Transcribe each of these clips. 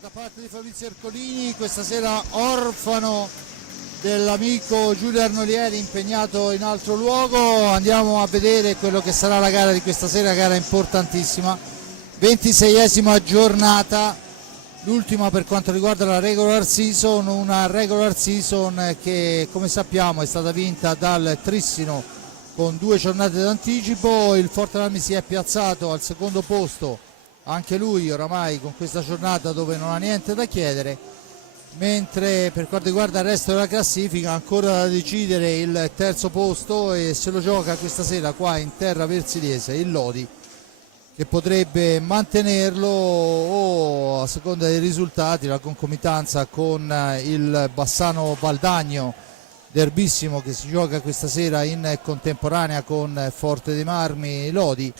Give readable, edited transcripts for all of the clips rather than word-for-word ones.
da parte di Fabrizio Ercolini, questa sera orfano dell'amico Giulio Arnolieri impegnato in altro luogo. Andiamo a vedere quello che sarà la gara di questa sera, gara importantissima, 26esima giornata, l'ultima per quanto riguarda la regular season, una regular season che come sappiamo è stata vinta dal Trissino con 2 giornate d'anticipo. Il Forte si è piazzato al secondo posto anche lui oramai con questa giornata dove non ha niente da chiedere, mentre per quanto riguarda il resto della classifica ancora da decidere il terzo posto e se lo gioca questa sera qua in terra versiliese il Lodi, che potrebbe mantenerlo o a seconda dei risultati la concomitanza con il Bassano Valdagno derbissimo che si gioca questa sera in contemporanea con Forte dei Marmi Lodi.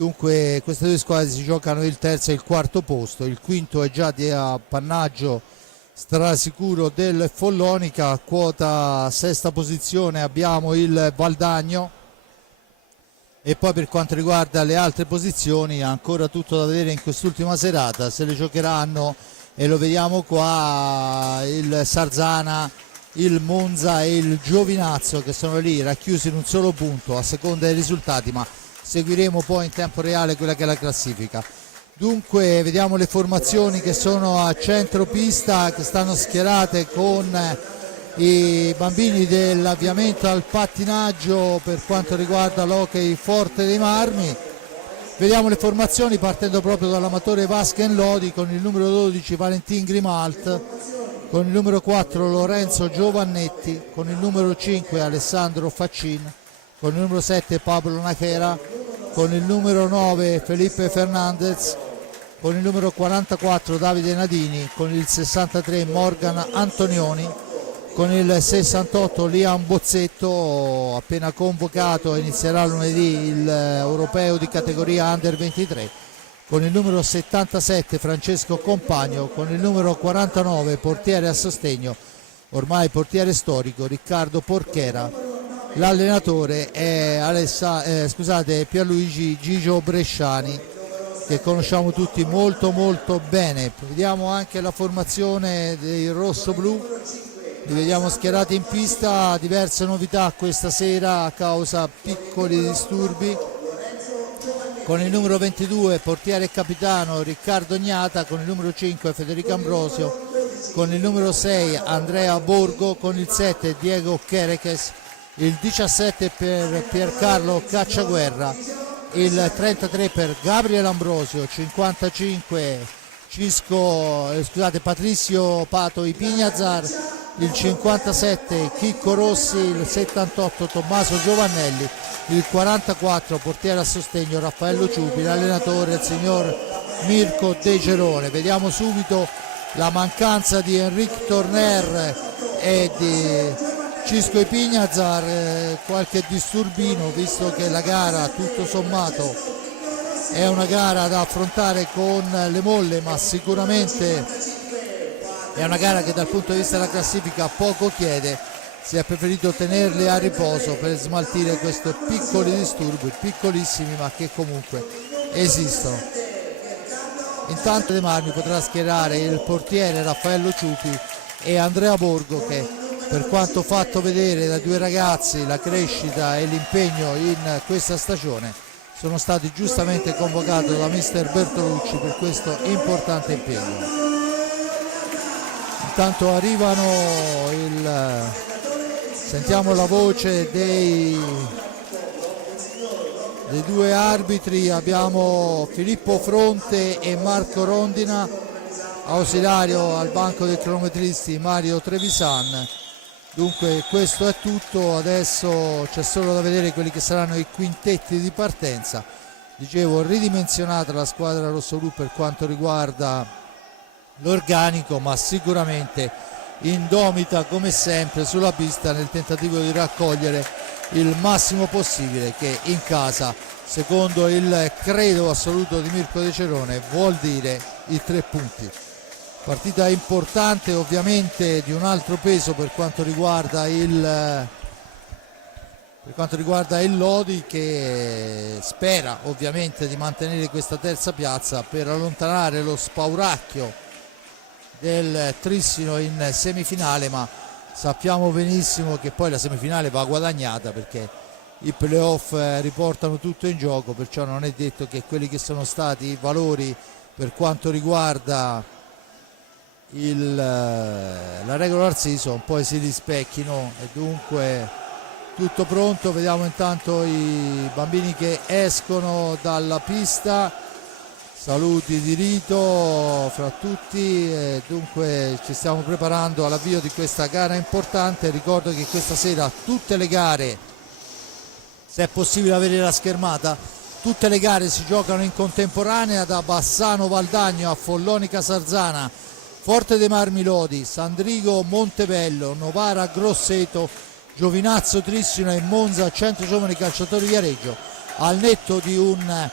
Dunque queste due squadre si giocano il terzo e il quarto posto, il quinto è già di appannaggio strasicuro del Follonica. Quota sesta posizione abbiamo il Valdagno, e poi per quanto riguarda le altre posizioni ancora tutto da vedere in quest'ultima serata, se le giocheranno e lo vediamo qua il Sarzana, il Monza e il Giovinazzo che sono lì racchiusi in un solo punto a seconda dei risultati, ma seguiremo poi in tempo reale quella che è la classifica. Dunque vediamo le formazioni che sono a centro pista, che stanno schierate con i bambini dell'avviamento al pattinaggio per quanto riguarda l'hockey Forte dei Marmi. Vediamo le formazioni partendo proprio dall'amatore Vasken Lodi con il numero 12 Valentin Grimalt, con il numero 4 Lorenzo Giovannetti, con il numero 5 Alessandro Faccin, con il numero 7 Pablo Nachera, con il numero 9 Felipe Fernandez, con il numero 44 Davide Nadini, con il 63 Morgan Antonioni, con il 68 Liam Bozzetto, appena convocato, inizierà lunedì il europeo di categoria Under 23, con il numero 77 Francesco Compagno, con il numero 49 portiere a sostegno, ormai portiere storico, Riccardo Porchera. L'allenatore è Pierluigi Gigio Bresciani, che conosciamo tutti molto molto bene. Vediamo anche la formazione dei rossoblu, li vediamo schierati in pista, diverse novità questa sera a causa piccoli disturbi, con il numero 22 portiere e capitano Riccardo Gnata, con il numero 5 Federico Ambrosio, con il numero 6 Andrea Borgo, con il 7 Diego Chereches, il 17 per Piercarlo Cacciaguerra, il 33 per Gabriele Ambrosio, 55 Patrizio Pato Ipignazar, il 57 Chicco Rossi, il 78 Tommaso Giovannelli, il 44 portiere a sostegno Raffaello Ciupi, l'allenatore il signor Mirko De Cerone. Vediamo subito la mancanza di Enric Torner e di Cisco Ipignazar, qualche disturbino, visto che la gara tutto sommato è una gara da affrontare con le molle, ma sicuramente è una gara che dal punto di vista della classifica poco chiede. Si è preferito tenerli a riposo per smaltire questi piccoli disturbi, piccolissimi ma che comunque esistono. Intanto De Marmi potrà schierare il portiere Raffaello Ciupi e Andrea Borgo, che per quanto fatto vedere dai due ragazzi, la crescita e l'impegno in questa stagione, sono stati giustamente convocati da mister Bertolucci per questo importante impegno. Intanto sentiamo la voce dei due arbitri, abbiamo Filippo Fronte e Marco Rondina, ausiliario al banco dei cronometristi Mario Trevisan. Dunque questo è tutto, adesso c'è solo da vedere quelli che saranno i quintetti di partenza. Dicevo, ridimensionata la squadra rossoblu per quanto riguarda l'organico, ma sicuramente indomita come sempre sulla pista nel tentativo di raccogliere il massimo possibile, che in casa, secondo il credo assoluto di Mirko De Cerone, vuol dire i 3 punti. Partita importante, ovviamente di un altro peso per quanto riguarda il Lodi, che spera ovviamente di mantenere questa terza piazza per allontanare lo spauracchio del Trissino in semifinale, ma sappiamo benissimo che poi la semifinale va guadagnata perché i playoff riportano tutto in gioco, perciò non è detto che quelli che sono stati i valori per quanto riguarda la regular season poi si rispecchino. E dunque tutto pronto, vediamo intanto i bambini che escono dalla pista, saluti di rito fra tutti, e dunque ci stiamo preparando all'avvio di questa gara importante. Ricordo che questa sera tutte le gare, se è possibile avere la schermata, tutte le gare si giocano in contemporanea da Bassano Valdagno a Follonica Sarzana, Forte dei Marmi Lodi, Sandrigo Montebello, Novara Grosseto, Giovinazzo Trissino e Monza Centro Giovani Calciatori Viareggio, al netto di un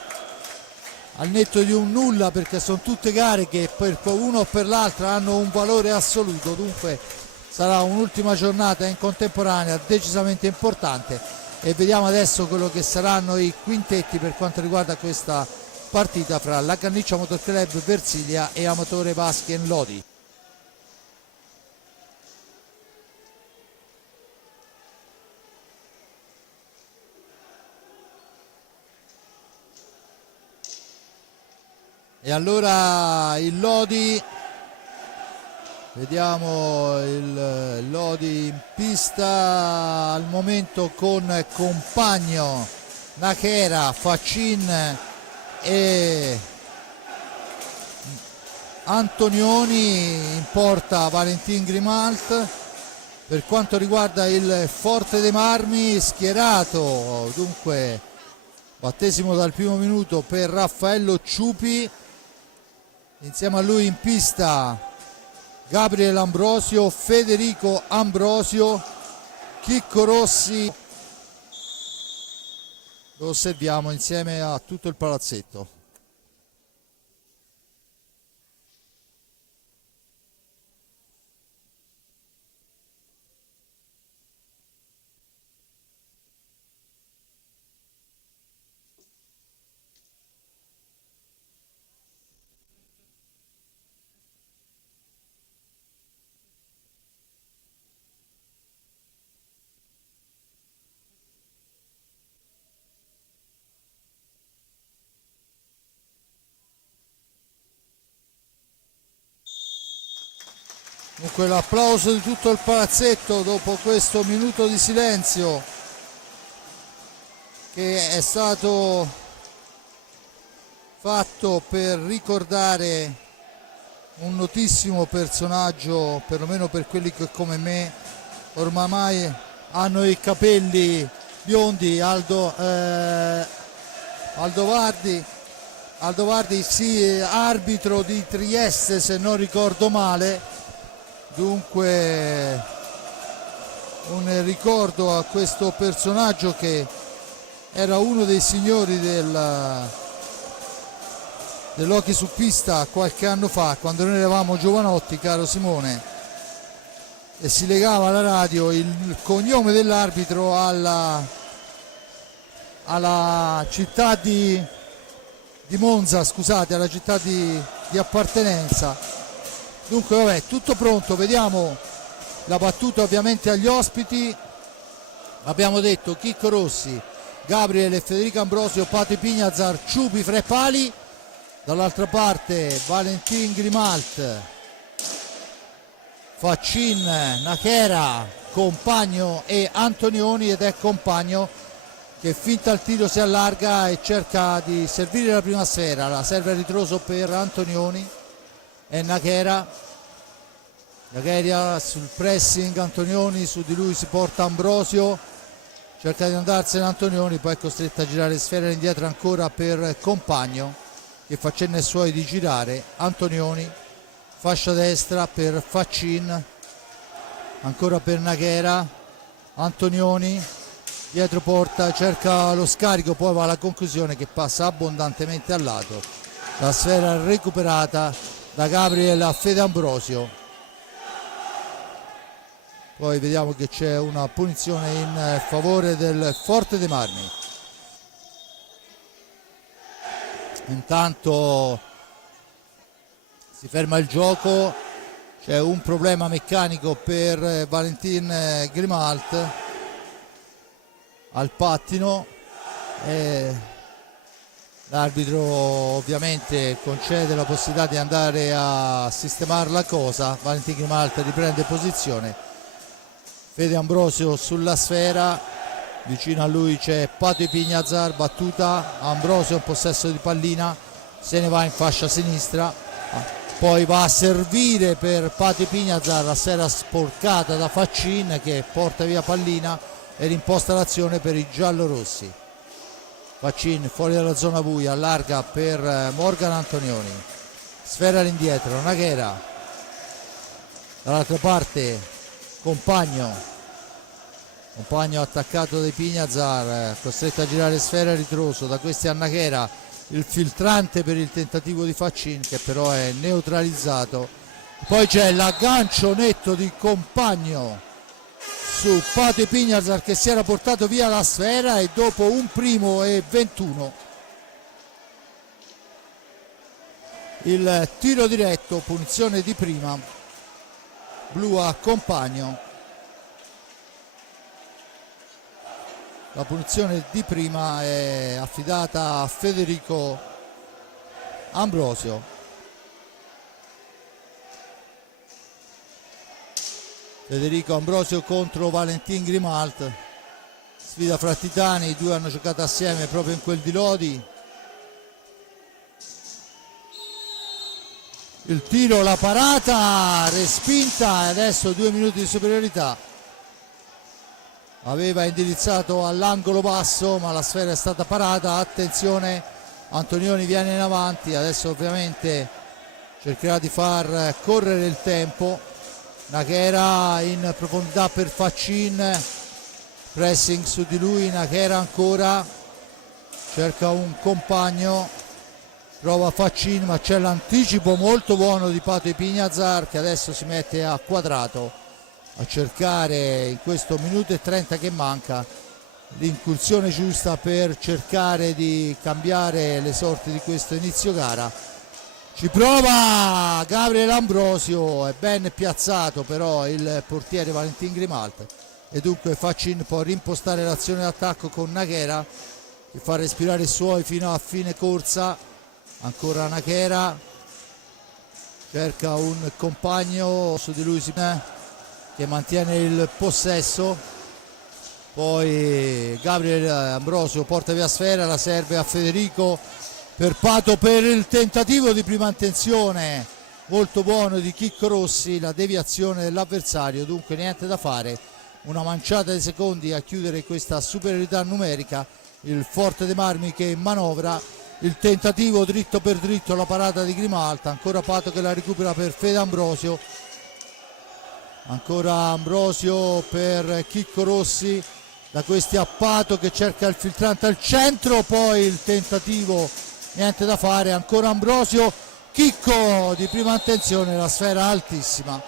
nulla, perché sono tutte gare che per uno o per l'altra hanno un valore assoluto. Dunque sarà un'ultima giornata in contemporanea decisamente importante, e vediamo adesso quello che saranno i quintetti per quanto riguarda questa partita fra la Canniccia Motor Club Versilia e Amatore Basken Lodi. E allora il Lodi, vediamo il Lodi in pista al momento con Compagno, Nachera, Faccin e Antonioni, in porta Valentin Grimalt. Per quanto riguarda il Forte dei Marmi, schierato dunque battesimo dal primo minuto per Raffaello Ciupi, insieme a lui in pista Gabriele Ambrosio, Federico Ambrosio, Chicco Rossi. Lo osserviamo insieme a tutto il palazzetto. Dunque l'applauso di tutto il palazzetto dopo questo minuto di silenzio che è stato fatto per ricordare un notissimo personaggio, perlomeno per quelli che come me ormai hanno i capelli biondi, Aldo Vardi, sì, arbitro di Trieste se non ricordo male. Dunque un ricordo a questo personaggio che era uno dei signori dell'hockey su pista qualche anno fa, quando noi eravamo giovanotti, caro Simone, e si legava alla radio il cognome dell'arbitro alla città di Monza, scusate, alla città di appartenenza. Dunque vabbè, tutto pronto, vediamo la battuta ovviamente agli ospiti. Abbiamo detto Chicco Rossi, Gabriele, Federico Ambrosio, Pate Pignazar, Ciupi fra i pali. Dall'altra parte Valentin Grimalt, Faccin, Nachera, Compagno e Antonioni, ed è Compagno che finta il tiro si allarga e cerca di servire la prima sfera, la serve a ritroso per Antonioni e Nachera sul pressing, Antonioni, su di lui si porta Ambrosio, cerca di andarsene Antonioni, poi è costretto a girare sfera indietro ancora per Compagno che fa cenno ai suoi di girare. Antonioni, fascia destra per Faccin, ancora per Nachera, Antonioni dietro porta, cerca lo scarico, poi va alla conclusione che passa abbondantemente al lato, la sfera recuperata da Gabriele Fede Ambrosio. Poi vediamo che c'è una punizione in favore del Forte dei Marmi. Intanto si ferma il gioco c'è un problema meccanico per Valentin Grimalt al pattino e l'arbitro ovviamente concede la possibilità di andare a sistemare la cosa. Valentin Grimalt riprende posizione, Fede Ambrosio sulla sfera, vicino a lui c'è Pato Ipignazar, battuta, Ambrosio in possesso di pallina, se ne va in fascia sinistra, poi va a servire per Pato Ipignazar, la sfera sporcata da Faccin che porta via pallina e rimposta l'azione per i giallorossi. Faccin fuori dalla zona buia, allarga per Morgan Antonioni, sfera all'indietro, Naghera, dall'altra parte Compagno attaccato da Ipignazar, costretto a girare sfera a ritroso, da questi a Naghera, il filtrante per il tentativo di Faccin che però è neutralizzato. Poi c'è l'aggancio netto di Compagno su Pato Ipignazar che si era portato via la sfera e dopo un primo e 21 il tiro diretto, punizione di prima, blu a Compagno. La punizione di prima è affidata a Federico Ambrosio. Federico Ambrosio contro Valentin Grimalt, sfida fra titani, i due hanno giocato assieme proprio in quel di Lodi. Il tiro, la parata, respinta e adesso 2 minuti di superiorità. Aveva indirizzato all'angolo basso ma la sfera è stata parata. Attenzione, Antonioni viene in avanti, adesso ovviamente cercherà di far correre il tempo. Naghera in profondità per Faccin, pressing su di lui, Naghera ancora, cerca un compagno, trova Faccin ma c'è l'anticipo molto buono di Pato Ipignazar che adesso si mette a quadrato a cercare in questo minuto e 30 che manca l'incursione giusta per cercare di cambiare le sorti di questo inizio gara. Ci prova Gabriel Ambrosio, è ben piazzato però il portiere Valentin Grimalt e dunque Faccin può rimpostare l'azione d'attacco con Naghera che fa respirare i suoi fino a fine corsa. Ancora Naghera, cerca un compagno su di lui che mantiene il possesso, poi Gabriel Ambrosio porta via sfera, la serve a Federico per Pato per il tentativo di prima intenzione molto buono di Chicco Rossi, la deviazione dell'avversario, dunque niente da fare, una manciata di secondi a chiudere questa superiorità numerica. Il Forte dei Marmi che manovra, il tentativo dritto per dritto, la parata di Grimalt, ancora Pato che la recupera per Fede Ambrosio, ancora Ambrosio per Chicco Rossi, da questi a Pato che cerca il filtrante al centro, poi il tentativo, niente da fare, ancora Ambrosio, Chicco di prima intenzione, la sfera altissima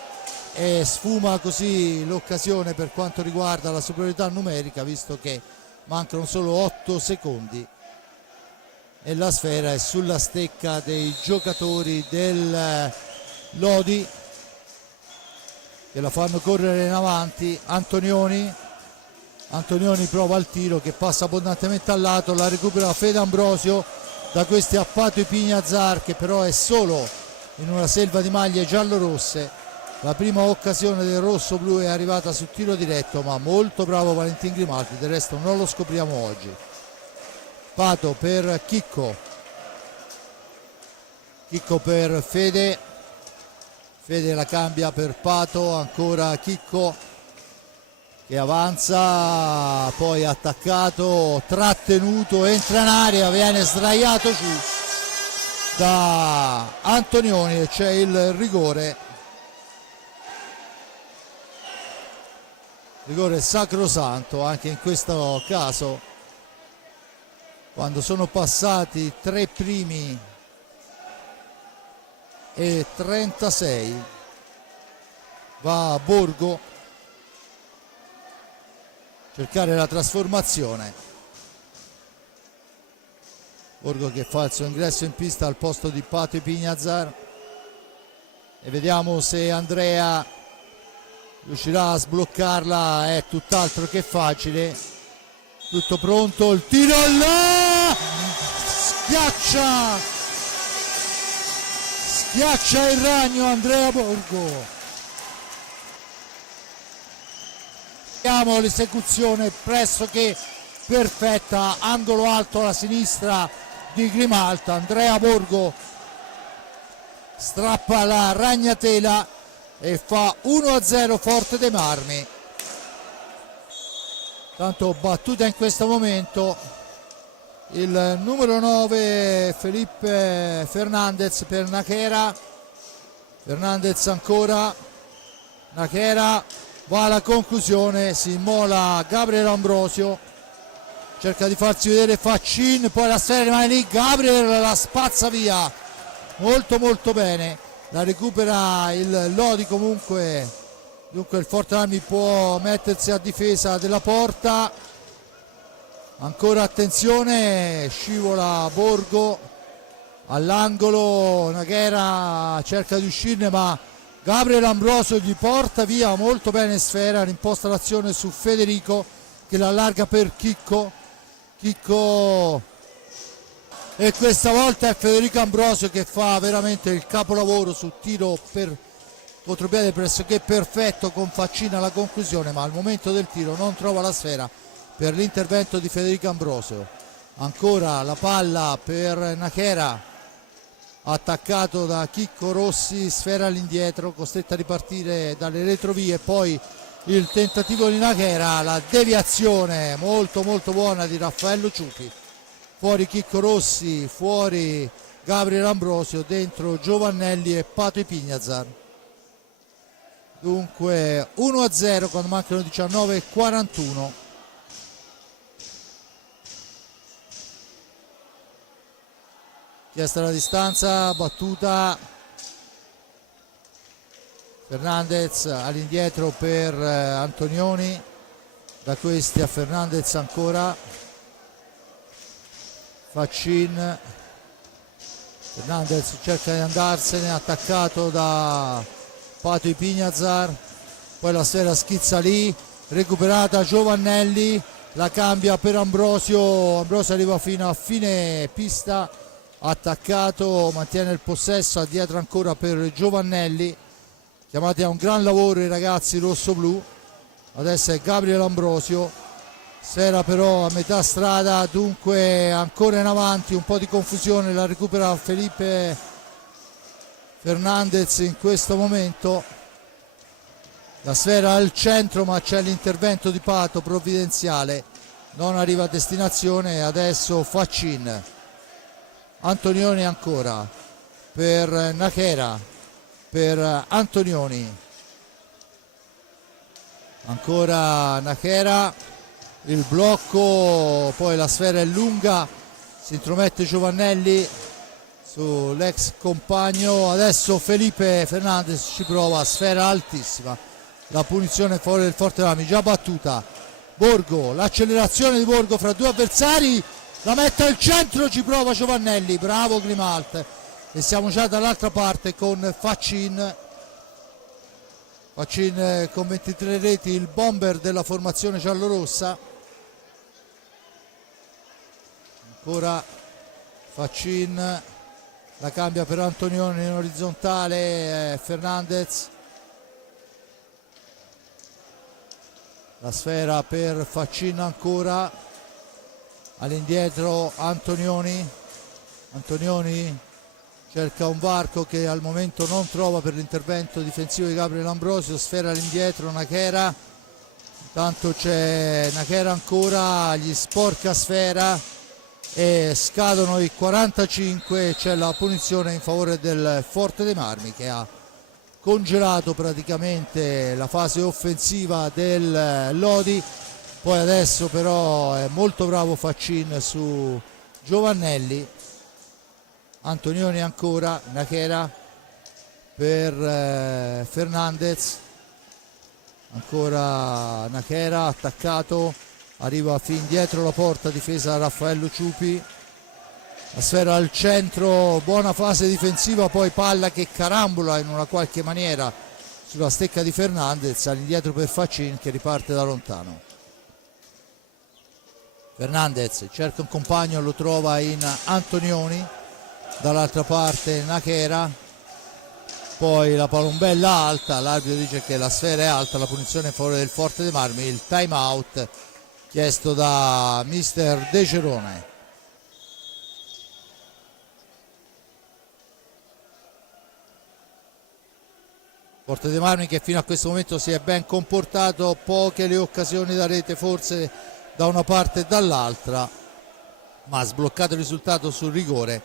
e sfuma così l'occasione per quanto riguarda la superiorità numerica, visto che mancano solo 8 secondi e la sfera è sulla stecca dei giocatori del Lodi che la fanno correre in avanti. Antonioni prova il tiro che passa abbondantemente al lato, la recupera Fede Ambrosio, da questi a Pato Ipignazar che però è solo in una selva di maglie giallo-rosse. La prima occasione del rosso-blu è arrivata sul tiro diretto, ma molto bravo Valentin Grimaldi, del resto non lo scopriamo oggi. Pato per Chicco per Fede la cambia per Pato, ancora Chicco che avanza, poi attaccato, trattenuto, entra in area, viene sdraiato su da Antonioni e c'è il rigore sacrosanto anche in questo caso. Quando sono passati 3 primi e 36 va a Borgo cercare la trasformazione. Borgo che fa il suo ingresso in pista al posto di Pato Ipignazar. e vediamo se Andrea riuscirà a sbloccarla. È tutt'altro che facile. Tutto pronto, il tiro là, schiaccia il ragno Andrea Borgo. Vediamo l'esecuzione pressoché perfetta, angolo alto alla sinistra di Grimalta. Andrea Borgo strappa la ragnatela e fa 1-0 Forte dei Marmi. Tanto battuta in questo momento il numero 9 Felipe Fernandez per Nachera. Fernandez ancora, Nachera va alla conclusione, si immola Gabriel Ambrosio, cerca di farsi vedere Faccin, poi la sfera rimane lì, Gabriel la spazza via molto molto bene, la recupera il Lodi comunque. Dunque il Forte Marmi può mettersi a difesa della porta. Ancora attenzione, scivola Borgo all'angolo, Nachera cerca di uscirne ma Gabriel Ambrosio gli porta via molto bene sfera, rimposta l'azione su Federico che la allarga per Chicco, e questa volta è Federico Ambrosio che fa veramente il capolavoro sul tiro per contropiede pressoché perfetto con Faccina alla conclusione, ma al momento del tiro non trova la sfera per l'intervento di Federico Ambrosio. Ancora la palla per Nachera, attaccato da Chicco Rossi, sfera all'indietro, costretta a ripartire dalle retrovie, poi il tentativo di Nachera, la deviazione molto molto buona di Raffaello Ciupi, fuori Chicco Rossi, fuori Gabriel Ambrosio, dentro Giovannelli e Pato Ipignazar. Dunque 1-0 quando mancano 19:41. Chiesta la distanza, battuta, Fernandez all'indietro per Antonioni, da questi a Fernandez ancora, Faccin, Fernandez cerca di andarsene, attaccato da Pato Ipignazar, poi la sfera schizza lì, recuperata Giovannelli, la cambia per Ambrosio, Ambrosio arriva fino a fine pista, attaccato, mantiene il possesso, dietro ancora per Giovannelli, chiamati a un gran lavoro i ragazzi rossoblù. Adesso è Gabriel Ambrosio, sfera però a metà strada, dunque ancora in avanti, un po' di confusione, la recupera Felipe Fernandez in questo momento, la sfera al centro ma c'è l'intervento di Pato provvidenziale, non arriva a destinazione. Adesso Faccin, Antonioni ancora per Nachera, per Antonioni, ancora Nachera, il blocco, poi la sfera è lunga, si intromette Giovannelli sull'ex compagno, adesso Felipe Fernandez ci prova, sfera altissima, la punizione fuori del Forte Marmi già battuta. Borgo, l'accelerazione di Borgo fra due avversari, la mette al centro, ci prova Giovannelli, bravo Grimalt, e siamo già dall'altra parte con Faccin con 23 reti, il bomber della formazione giallorossa. Ancora Faccin, la cambia per Antonioni in orizzontale, Fernandez, la sfera per Faccin ancora, all'indietro Antonioni cerca un varco che al momento non trova per l'intervento difensivo di Gabriel Ambrosio, sfera all'indietro Nachera, intanto c'è Nachera ancora, gli sporca sfera e scadono i 45, c'è la punizione in favore del Forte dei Marmi che ha congelato praticamente la fase offensiva del Lodi. Poi adesso però è molto bravo Faccin su Giovannelli, Antonioni ancora, Nachera per Fernandez, ancora Nachera attaccato, arriva fin dietro la porta, difesa da Raffaello Ciupi, La sfera al centro, buona fase difensiva, poi palla che carambola in una qualche maniera sulla stecca di Fernandez, all'indietro per Facin che riparte da lontano. Fernandez cerca un compagno, lo trova in Antonioni, dall'altra parte Nachera, poi la palombella alta, l'arbitro dice che la sfera è alta, la punizione in favore del Forte dei Marmi, il time out chiesto da mister De Cerone. Forte dei Marmi che fino a questo momento si è ben comportato, poche le occasioni da rete forse da una parte e dall'altra, ma ha sbloccato il risultato sul rigore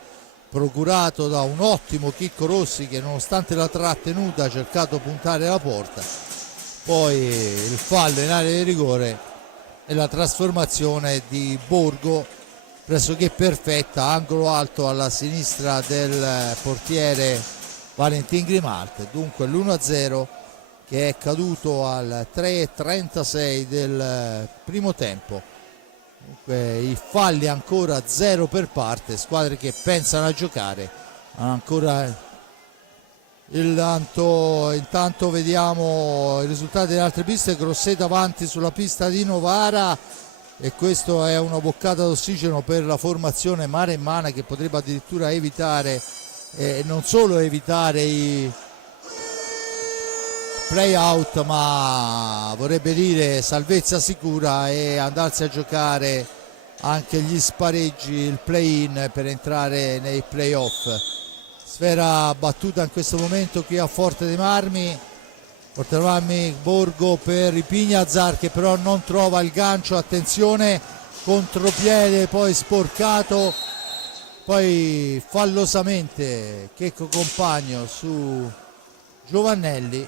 procurato da un ottimo Chicco Rossi che nonostante la trattenuta ha cercato di puntare la porta, poi il fallo in area di rigore e la trasformazione di Borgo pressoché perfetta, angolo alto alla sinistra del portiere Valentin Grimalt. Dunque l'1-0 che è caduto al 3:36 del primo tempo. Dunque, i falli ancora 0 per parte, squadre che pensano a giocare, ancora intanto vediamo i risultati delle altre piste. Grosseto avanti sulla pista di Novara e questo è una boccata d'ossigeno per la formazione maremmana che potrebbe addirittura evitare non solo evitare i play out, ma vorrebbe dire salvezza sicura e andarsi a giocare anche gli spareggi, il play in per entrare nei playoff. Sfera battuta in questo momento qui a Forte dei Marmi, Borgo per Ipignazar che però non trova il gancio, attenzione, contropiede poi sporcato, poi fallosamente Checco Compagno su Giovannelli.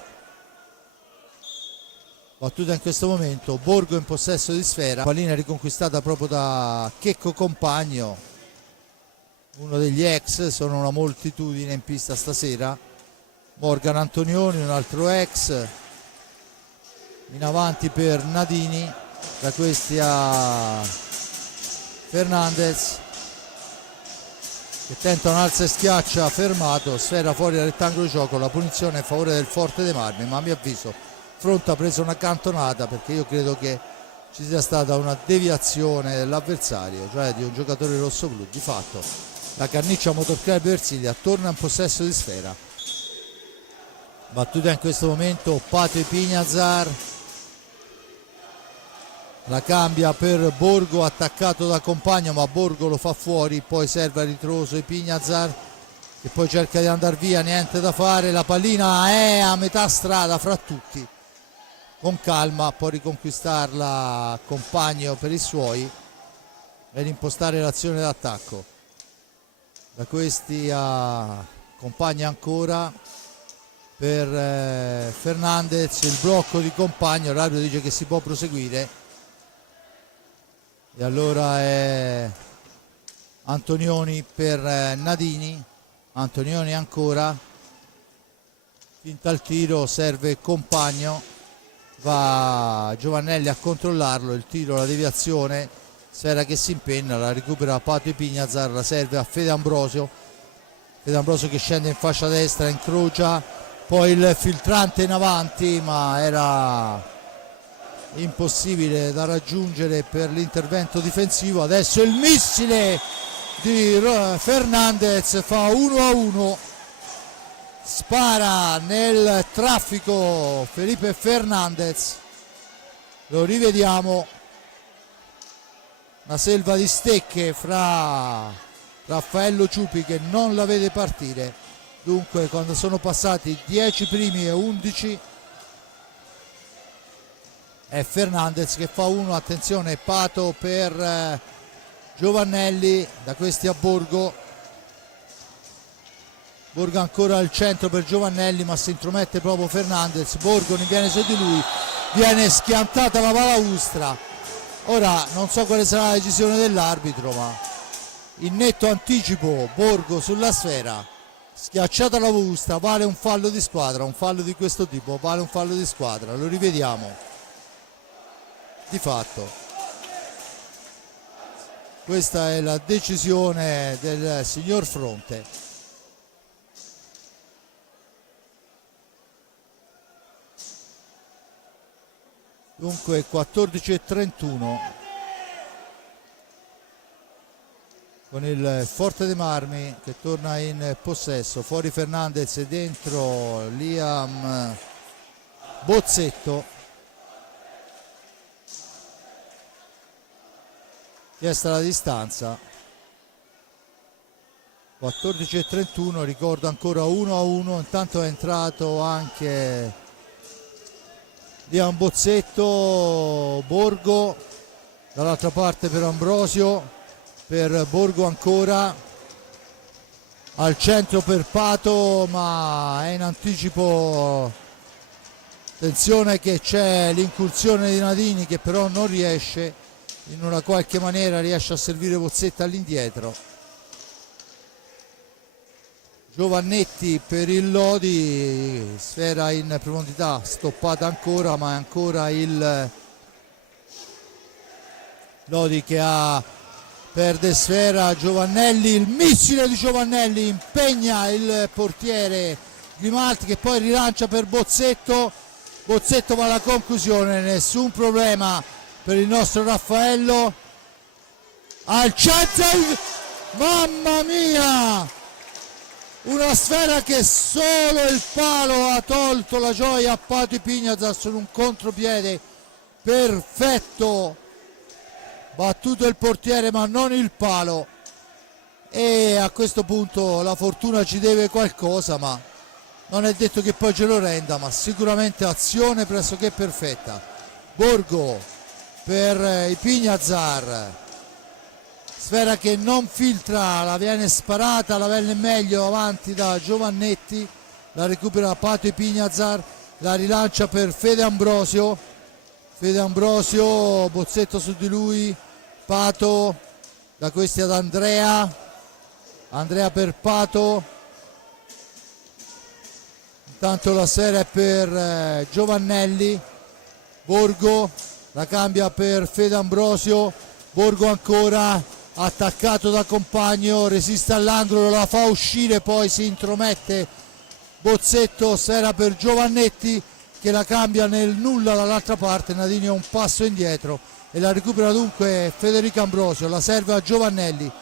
Battuta in questo momento, Borgo in possesso di sfera, pallina riconquistata proprio da Checco Compagno, uno degli ex, sono una moltitudine in pista stasera. Morgan Antonioni, un altro ex, in avanti per Nadini, da questi a Fernandez che tenta un alza e schiaccia, fermato, sfera fuori dal rettangolo di gioco, la punizione a favore del Forte dei Marmi, ma a mio avviso Fronta ha preso una cantonata perché io credo che ci sia stata una deviazione dell'avversario, cioè di un giocatore rosso-blu. Di fatto la Canniccia Motor Club Versilia torna in possesso di sfera. Battuta in questo momento Pato Ipignazar, la cambia per Borgo, attaccato da Compagno ma Borgo lo fa fuori, poi serve a ritroso Ipignazar che poi cerca di andare via, niente da fare, la pallina è a metà strada fra tutti, con calma può riconquistarla Compagno per i suoi per impostare l'azione d'attacco. Da questi a Compagno ancora per Fernandez, il blocco di Compagno, l'arbitro dice che si può proseguire e allora è Antonioni per Nadini, Antonioni ancora, finta il tiro, serve Compagno, va Giovannelli a controllarlo, il tiro, la deviazione, sfera che si impenna, la recupera Pato Ipignazar, la serve a Fede Ambrosio che scende in fascia destra, incrocia, poi il filtrante in avanti ma era impossibile da raggiungere per l'intervento difensivo. Adesso il missile di Fernandez fa 1-1, spara nel traffico Felipe Fernandez, lo rivediamo, una selva di stecche fra Raffaello Ciupi che non la vede partire. Dunque quando sono passati 10 primi e 11 è Fernandez che fa 1, attenzione Pato per Giovannelli, da questi a Borgo ancora al centro per Giovannelli ma si intromette proprio Fernandez, Borgo ne viene su di lui, viene schiantata la balaustra. Ora non so quale sarà la decisione dell'arbitro, ma in netto anticipo Borgo sulla sfera, schiacciata la balaustra, vale un fallo di squadra, un fallo di questo tipo vale un fallo di squadra, lo rivediamo. Di fatto Questa è la decisione del signor Fronte. Dunque 14:31 con il Forte dei Marmi che torna in possesso, fuori Fernandez e dentro Liam Bozzetto. Chiesta la distanza. 14:31, ricordo ancora 1-1, intanto è entrato anche Liam Bozzetto. Borgo dall'altra parte per Ambrosio, per Borgo ancora, al centro per Pato, ma è in anticipo. Attenzione che c'è l'incursione di Nadini che però non riesce, in una qualche maniera riesce a servire Bozzetto all'indietro. Giovannetti per il Lodi, sfera in profondità, stoppata ancora, ma è ancora il Lodi che perde sfera. Giovannelli, il missile di Giovannelli impegna il portiere Grimaldi che poi rilancia per Bozzetto. Bozzetto va alla conclusione, nessun problema per il nostro Raffaello. Al centro, mamma mia, una sfera che solo il palo ha tolto la gioia a Pato Ipignazar su un contropiede perfetto, battuto il portiere ma non il palo, e a questo punto la fortuna ci deve qualcosa, ma non è detto che poi ce lo renda, ma sicuramente azione pressoché perfetta. Borgo per Ipignazar, sfera che non filtra, la viene sparata, la viene meglio avanti da Giovannetti, la recupera Pato Ipignazar, la rilancia per Fede Ambrosio, Bozzetto su di lui, Pato, da questi ad Andrea per Pato, intanto la sfera è per Giovannelli. Borgo la cambia per Fede Ambrosio, Borgo ancora, attaccato da compagno, resiste all'angolo, la fa uscire, poi si intromette Bozzetto, sfera per Giovannetti che la cambia nel nulla dall'altra parte. Nadini è un passo indietro e la recupera dunque Federico Ambrosio, la serve a Giovannelli,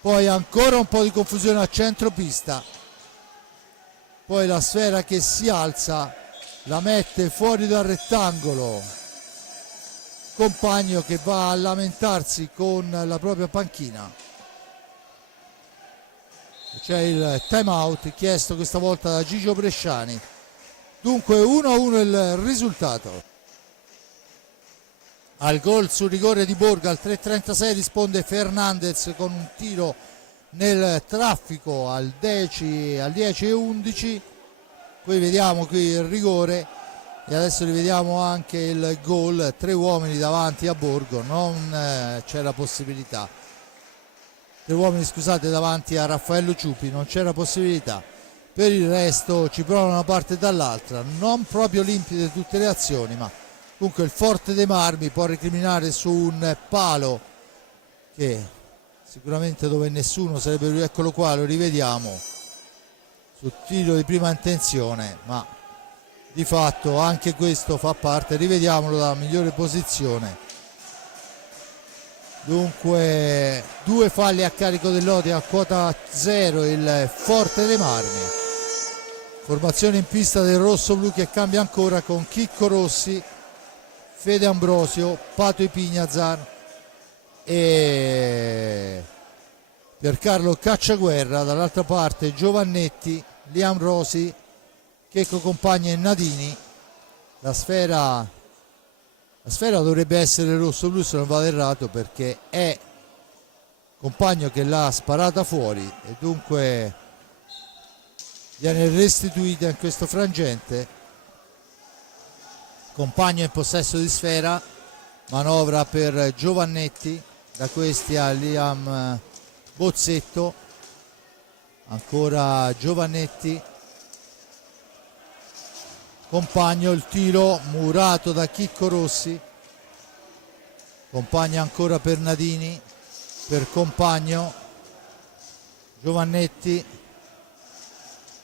poi ancora un po' di confusione a centropista, poi la sfera che si alza, la mette fuori dal rettangolo, compagno che va a lamentarsi con la propria panchina. C'è il time out chiesto questa volta da Gigio Bresciani. Dunque 1-1 il risultato. Al gol sul rigore di Borgo al 3:36 risponde Fernandez con un tiro nel traffico al 10:11. Qui vediamo il rigore e adesso rivediamo anche il gol. 3 uomini davanti a Borgo, non c'era possibilità. 3 uomini, scusate, davanti a Raffaello Ciupi, non c'era possibilità. Per il resto ci provano da una parte e dall'altra, non proprio limpide tutte le azioni, ma comunque il Forte dei Marmi può recriminare su un palo che sicuramente dove nessuno sarebbe, eccolo qua, lo rivediamo, sul tiro di prima intenzione, ma di fatto anche questo fa parte, rivediamolo dalla migliore posizione. Dunque 2 falli a carico del Lodi, a quota 0 il Forte dei Marmi. Formazione in pista del rosso-blu che cambia ancora con Chicco Rossi, Fede Ambrosio, Pato Ipignazar e Piercarlo Cacciaguerra. Dall'altra parte Giovannetti, Liam Rosi, Checco Compagni e Nadini. La sfera dovrebbe essere rosso-blu se non vado errato, perché è Compagno che l'ha sparata fuori e dunque viene restituita in questo frangente. Compagno in possesso di sfera, manovra per Giovannetti, da questi a Liam Bozzetto, ancora Giovannetti, Compagno, il tiro murato da Chicco Rossi, Compagno ancora per Nadini, per Compagno, Giovannetti,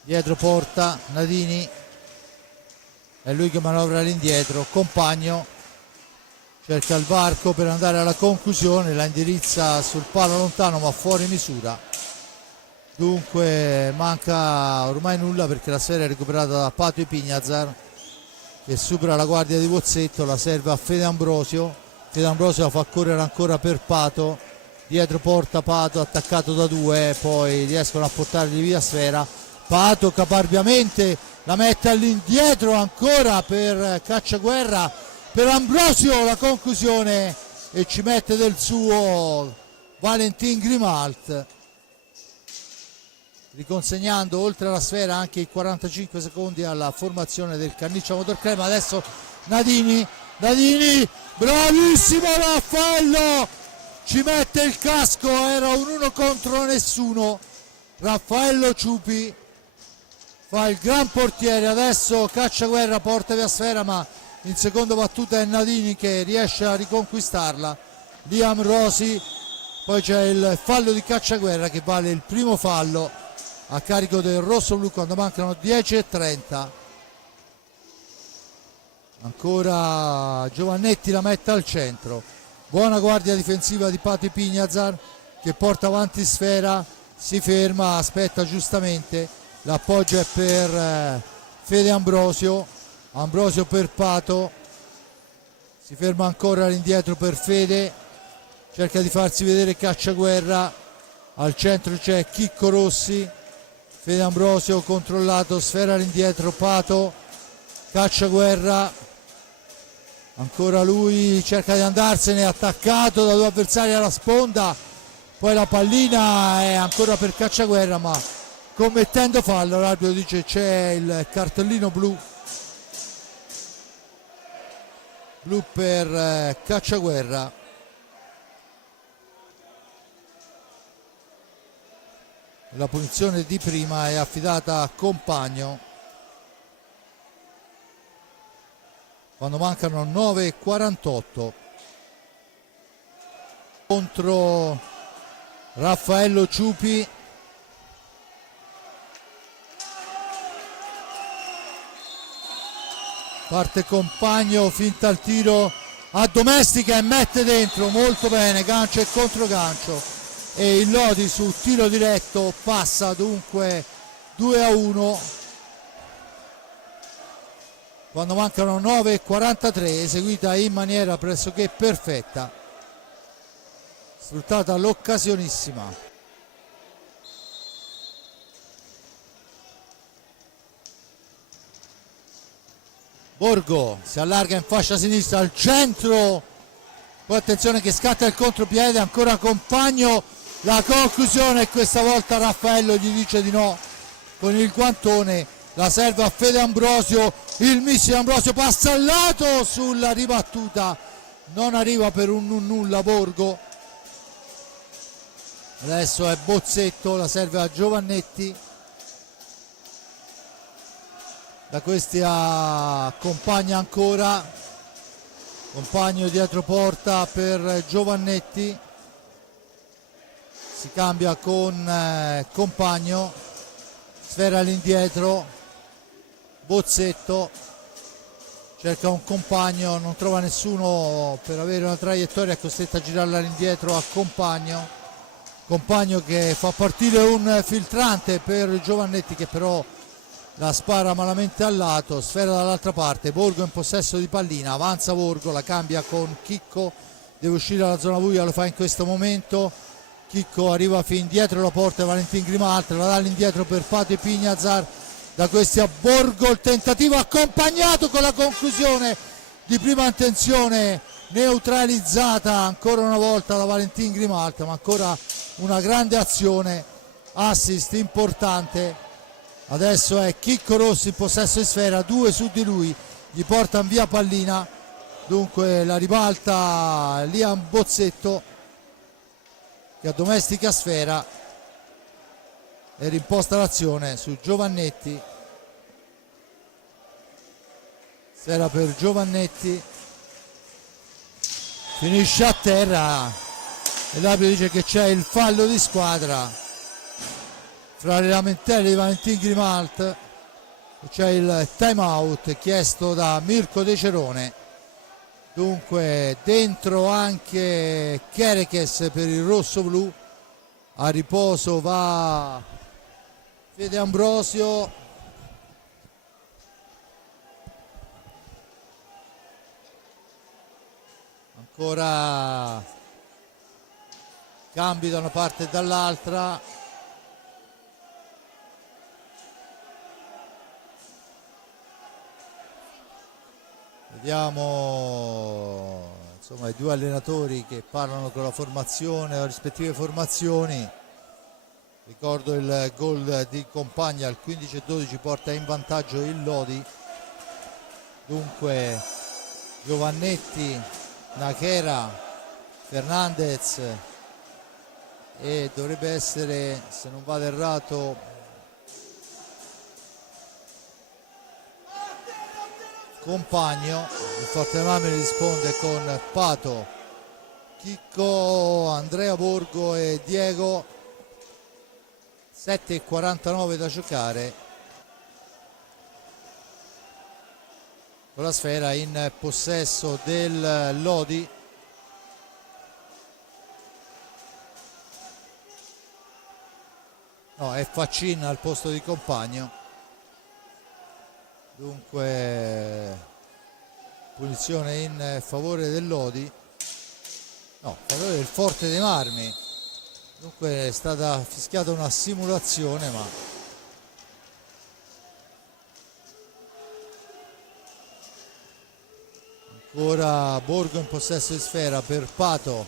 dietro porta, Nadini, è lui che manovra all'indietro, Compagno cerca il varco per andare alla conclusione, la indirizza sul palo lontano ma fuori misura. Dunque manca ormai nulla perché la sfera è recuperata da Pato Ipignazar, che supera la guardia di Bozzetto, la serve a Fede Ambrosio. Fede Ambrosio la fa correre ancora per Pato, dietro porta Pato attaccato da due, poi riescono a portargli via sfera. Pato caparbiamente la mette all'indietro ancora per Cacciaguerra, per Ambrosio la conclusione e ci mette del suo Valentin Grimalt, riconsegnando oltre alla sfera anche i 45 secondi alla formazione del Canniccia Motor Club. Adesso Nadini, bravissimo Raffaello, ci mette il casco, era un uno contro nessuno. Raffaello Ciupi fa il gran portiere, adesso Cacciaguerra porta via sfera ma in seconda battuta è Nadini che riesce a riconquistarla. Liam Rosi, poi c'è il fallo di Cacciaguerra che vale il primo fallo a carico del rosso-blu quando mancano 10:30. Ancora Giovannetti la mette al centro, buona guardia difensiva di Pato Ipignazar che porta avanti sfera, si ferma, aspetta giustamente, l'appoggio è per Fede Ambrosio, Ambrosio per Pato, si ferma ancora all'indietro per Fede, cerca di farsi vedere Cacciaguerra, al centro c'è Chicco Rossi, Fede Ambrosio controllato, sfera all'indietro Pato, Cacciaguerra, ancora lui cerca di andarsene, attaccato da due avversari alla sponda, poi la pallina è ancora per Cacciaguerra ma commettendo fallo l'arbitro dice c'è il cartellino blu per Cacciaguerra. La punizione di prima è affidata a Compagno quando mancano 9:48 contro Raffaello Ciupi. Parte Compagno, finta il tiro a Domestica e mette dentro molto bene, gancio e controgancio, e il Lodi su tiro diretto passa dunque 2-1 quando mancano 9:43, eseguita in maniera pressoché perfetta, sfruttata l'occasionissima. Borgo si allarga in fascia sinistra al centro, poi attenzione che scatta il contropiede, ancora Compagno, la conclusione e questa volta Raffaello gli dice di no con il guantone, la serve a Fede Ambrosio, il missile Ambrosio passa al lato sulla ribattuta, non arriva per un nulla Borgo. Adesso è Bozzetto, la serve a Giovannetti, da questi a Compagno ancora, Compagno dietro porta per Giovannetti, si cambia con Compagno, sfera all'indietro, Bozzetto cerca un compagno, non trova nessuno per avere una traiettoria, è costretto a girarla all'indietro a Compagno, Compagno che fa partire un filtrante per Giovannetti che però la spara malamente al lato, sfera dall'altra parte, Borgo in possesso di pallina, avanza Borgo, la cambia con Chicco, deve uscire dalla zona buia, lo fa in questo momento, Chicco arriva fin dietro la porta, Valentin Grimalt la dà all'indietro per Pato Ipignazar, da questi a Borgo, il tentativo accompagnato con la conclusione di prima intenzione neutralizzata ancora una volta da Valentin Grimalt, ma ancora una grande azione, assist importante. Adesso è Chicco Rossi in possesso di sfera, due su di lui, gli portano via pallina, dunque la ribalta Liam Bozzetto che addomestica sfera e rimposta l'azione su Giovannetti, sfera per Giovannetti, finisce a terra e l'arbitro dice che c'è il fallo di squadra fra le lamentele di Valentin Grimalt. C'è il time out chiesto da Mirko De Cerone. Dunque dentro anche Kerekes per il rosso blu, a riposo va Fede Ambrosio. Ancora cambi da una parte e dall'altra. Vediamo insomma i due allenatori che parlano con la formazione, le rispettive formazioni. Ricordo il gol di Compagna al 15-12 porta in vantaggio il Lodi. Dunque Giovannetti, Nachera, Fernandez e dovrebbe essere, se non vado errato, Compagno. Il Forte dei Marmi risponde con Pato, Chicco, Andrea Borgo e Diego. 7:49 da giocare, con la sfera in possesso del Lodi. No, è Faccin al posto di Compagno. Dunque punizione in favore del Lodi, no, a favore del Forte dei Marmi. Dunque è stata fischiata una simulazione, ma ancora Borgo in possesso di sfera per Pato,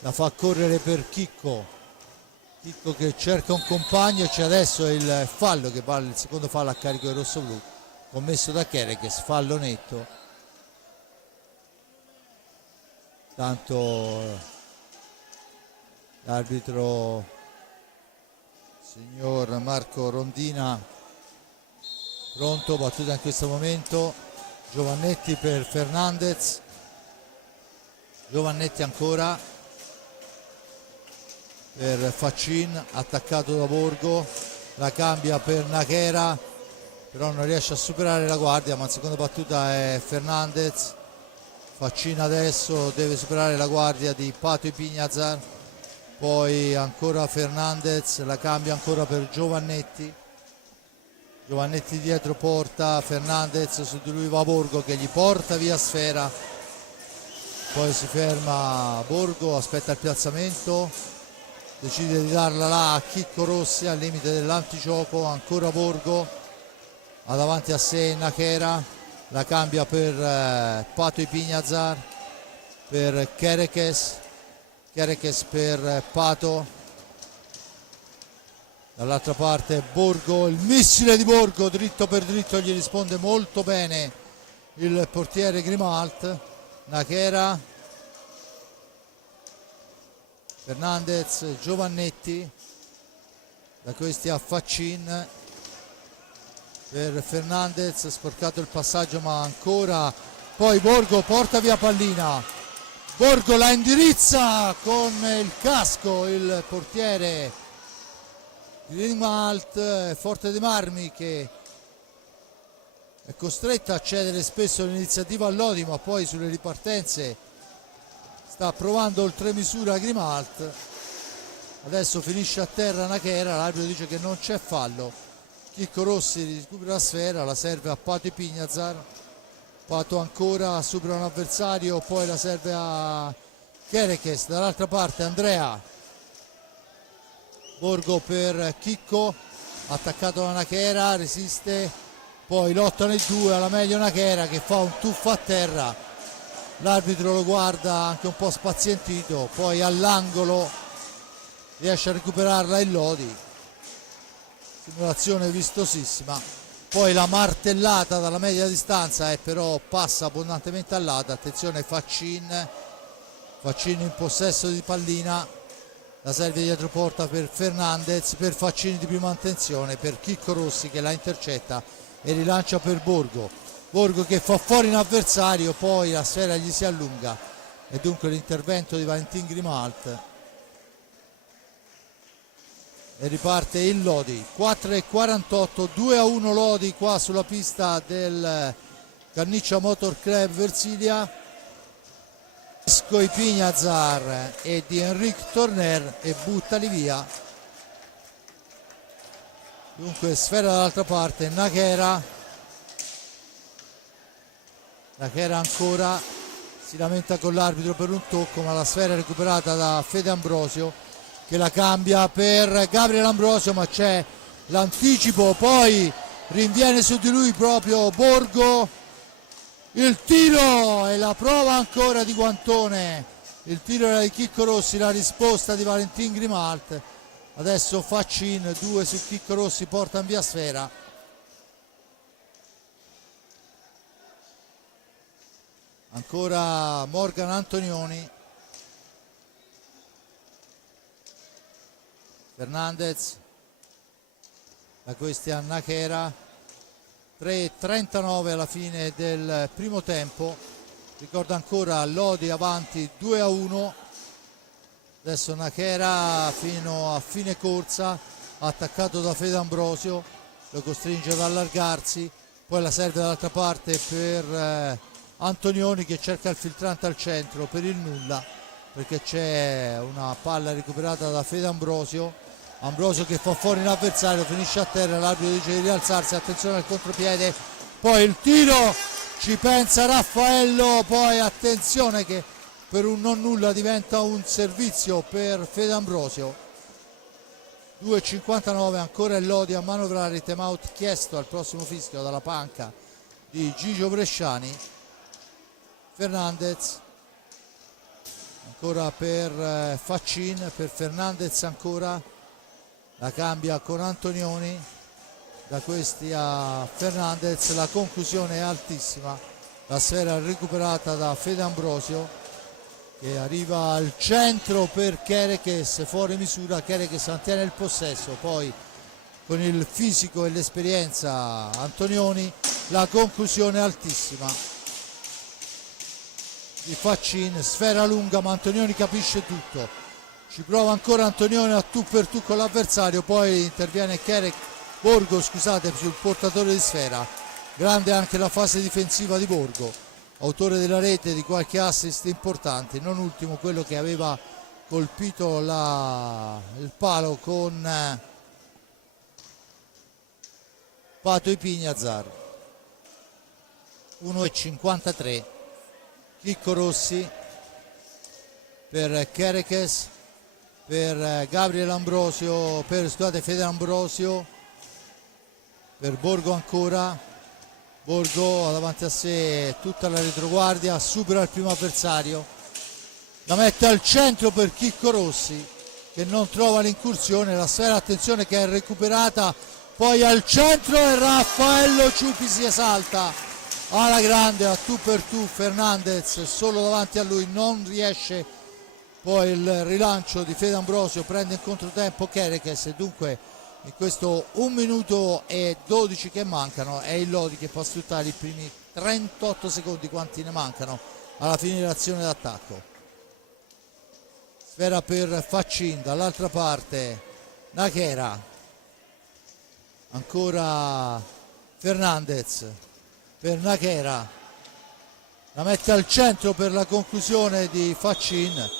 la fa correre per Chicco che cerca un compagno e c'è adesso il fallo che va, il secondo fallo a carico del rossoblu commesso da Kerekes, fallo netto. Tanto l'arbitro signor Marco Rondina pronto, battuta in questo momento. Giovannetti per Fernandez, Giovannetti ancora per Faccin, attaccato da Borgo, la cambia per Nachera, però non riesce a superare la guardia, ma in seconda battuta è Fernandez. Faccin adesso deve superare la guardia di Pato Ipignazar, poi ancora Fernandez, la cambia ancora per Giovannetti. Giovannetti dietro porta Fernandez, su di lui va Borgo che gli porta via sfera, poi si ferma Borgo, aspetta il piazzamento, decide di darla là a Chicco Rossi al limite dell'antigioco. Ancora Borgo, ha davanti a sé Nachera, la cambia per Pato Ipignazar, per Kerekes per Pato, dall'altra parte Borgo, il missile di Borgo dritto per dritto, gli risponde molto bene il portiere Grimalt. Nachera, Fernandez, Giovannetti, da questi a Faccin per Fernandez, sporcato il passaggio ma ancora, poi Borgo porta via pallina, Borgo la indirizza con il casco il portiere Grimalt. Forte dei Marmi che è costretta a cedere spesso l'iniziativa all'Odi, ma poi sulle ripartenze sta provando oltre misura Grimalt. Adesso finisce a terra Nachera, l'arbitro dice che non c'è fallo. Chicco Rossi recupera la sfera, la serve a Pato Ipignazar, Pato ancora supera un avversario, poi la serve a Kerekes, dall'altra parte Andrea, Borgo per Chicco, attaccato da Nachera, resiste, poi lottano i due, alla meglio Nachera che fa un tuffo a terra, l'arbitro lo guarda anche un po' spazientito, poi all'angolo riesce a recuperarla il Lodi, simulazione vistosissima, poi la martellata dalla media distanza però passa abbondantemente al lato. Attenzione Faccin in possesso di pallina, la serve dietro porta per Fernandez, per Faccin di prima intenzione, per Chicco Rossi che la intercetta e rilancia per Borgo che fa fuori un avversario, poi la sfera gli si allunga e dunque l'intervento di Valentin Grimalt, e riparte il Lodi. 4:48, 2-1 Lodi qua sulla pista del Canniccia Motor Club Versilia. Pignazar e di Enric Torner e buttali via. Dunque sfera dall'altra parte, Nakera ancora si lamenta con l'arbitro per un tocco, ma la sfera è recuperata da Fede Ambrosio, che la cambia per Gabriel Ambrosio, ma c'è l'anticipo, poi rinviene su di lui proprio Borgo, il tiro e la prova ancora di Guantone, il tiro era di Chicco Rossi, la risposta di Valentin Grimalt. Adesso Faccin, 2 su Chicco Rossi, portano via sfera. Ancora Morgan Antonioni. Fernandez, da questi a Nakera. 3:39 alla fine del primo tempo. Ricordo ancora Lodi avanti 2-1. Adesso Nakera fino a fine corsa, attaccato da Fede Ambrosio, lo costringe ad allargarsi, poi la serve dall'altra parte per Antonioni, che cerca il filtrante al centro per il nulla, perché c'è una palla recuperata da Fede Ambrosio che fa fuori l'avversario, finisce a terra, l'arbitro dice di rialzarsi, attenzione al contropiede, poi il tiro, ci pensa Raffaello, poi attenzione che per un non nulla diventa un servizio per Fede Ambrosio. 2:59 ancora il Lodi a manovrare, time out chiesto al prossimo fischio dalla panca di Gigio Bresciani. Fernandez ancora per Faccin, per Fernandez ancora, la cambia con Antonioni, da questi a Fernandez, la conclusione è altissima, la sfera recuperata da Fede Ambrosio, che arriva al centro per Kerekes, fuori misura, Kerekes mantiene il possesso, poi con il fisico e l'esperienza Antonioni, la conclusione altissima di Faccin, sfera lunga ma Antonioni capisce tutto, ci prova ancora Antonioni a tu per tu con l'avversario, poi interviene Borgo sul portatore di sfera. Grande anche la fase difensiva di Borgo, autore della rete, di qualche assist importante, non ultimo quello che aveva colpito il palo con Pato e Pignazar. 1:53, Chicco Rossi per Kerekes, per Gabriel Ambrosio, Fede Ambrosio, per Borgo ancora. Borgo ha davanti a sé tutta la retroguardia, supera il primo avversario, la mette al centro per Chicco Rossi, che non trova l'incursione, la sfera attenzione che è recuperata, poi al centro e Raffaello Ciupi si esalta alla grande, a tu per tu. Fernandez solo davanti a lui, non riesce, poi il rilancio di Fede Ambrosio, prende in controtempo Kerekes, e dunque in questo 1 minuto e 12 che mancano è il Lodi che può sfruttare i primi 38 secondi, quanti ne mancano alla fine dell'azione d'attacco. Sfera per Faccin, dall'altra parte Nakera, ancora Fernandez per Nakera, la mette al centro per la conclusione di Faccin,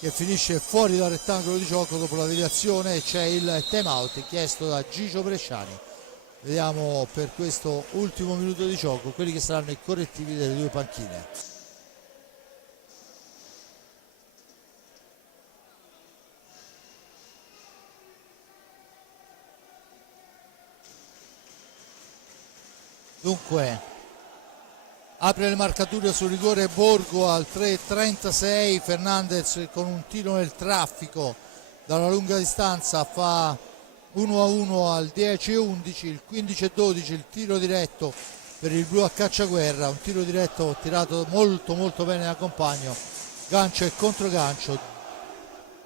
che finisce fuori dal rettangolo di gioco dopo la deviazione, e c'è il time out chiesto da Gigio Bresciani. Vediamo per questo ultimo minuto di gioco quelli che saranno i correttivi delle due panchine. Dunque apre le marcature sul rigore Borgo al 3:36, Fernandez con un tiro nel traffico dalla lunga distanza fa 1-1 al 10:11, il 15:12 il tiro diretto per il blu a cacciaguerra, un tiro diretto tirato molto bene da compagno, gancio e controgancio.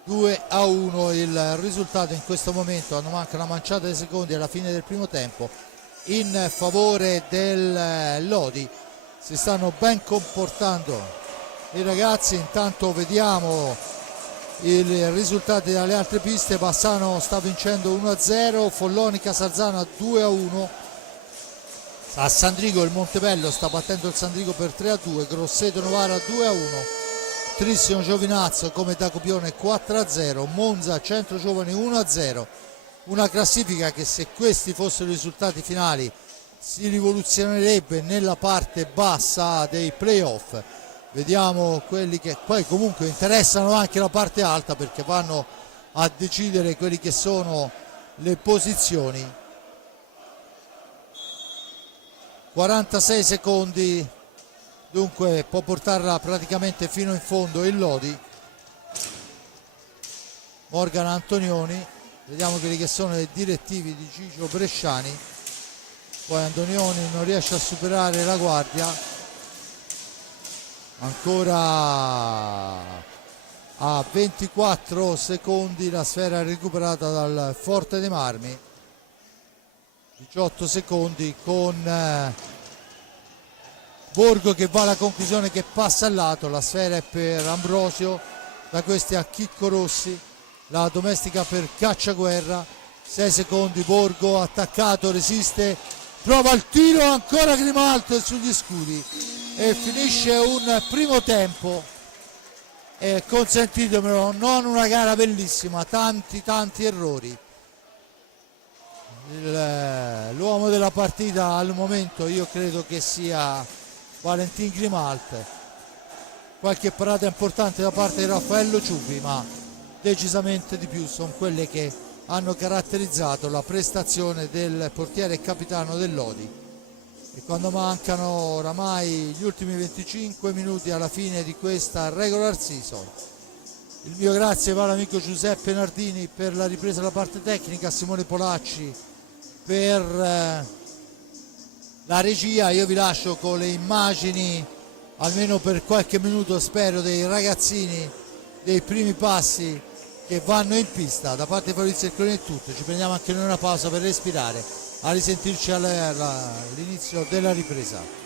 2-1 il risultato in questo momento, manca una manciata di secondi alla fine del primo tempo in favore del Lodi. Si stanno ben comportando i ragazzi. Intanto vediamo i risultati dalle altre piste. Bassano sta vincendo 1-0, Folloni Casalzano 2-1, a Sandrigo il Montebello sta battendo il Sandrigo per 3-2, Grosseto Novara 2-1, Trissimo Giovinazzo come da copione 4-0, Monza Centro Giovani 1-0. Una classifica che, se questi fossero i risultati finali, si rivoluzionerebbe nella parte bassa dei playoff. Vediamo quelli che poi comunque interessano anche la parte alta, perché vanno a decidere quelli che sono le posizioni. 46 secondi, dunque può portarla praticamente fino in fondo il Lodi. Morgan Antonioni, vediamo quelli che sono le direttive di Gigio Bresciani. Poi Antonioni non riesce a superare la guardia, ancora a 24 secondi la sfera recuperata dal Forte dei Marmi. 18 secondi con Borgo che va alla conclusione, che passa al lato. La sfera è per Ambrosio, da questi a Chicco Rossi, la domestica per Cacciaguerra. 6 secondi, Borgo attaccato, resiste, prova il tiro, ancora Grimaldo sugli scudi e finisce un primo tempo, e consentitemelo, non una gara bellissima, tanti errori. L'uomo della partita al momento io credo che sia Valentin Grimalt. Qualche parata importante da parte di Raffaello Ciupi, ma decisamente di più sono quelle che hanno caratterizzato la prestazione del portiere e capitano del Lodi. E quando mancano oramai gli ultimi 25 minuti alla fine di questa regular season, il mio grazie va all'amico Giuseppe Nardini per la ripresa della parte tecnica, a Simone Polacci per la regia. Io vi lascio con le immagini, almeno per qualche minuto spero, dei ragazzini, dei primi passi che vanno in pista. Da parte di Fabrizio Ercolini è tutto, ci prendiamo anche noi una pausa per respirare, a risentirci all'inizio della ripresa.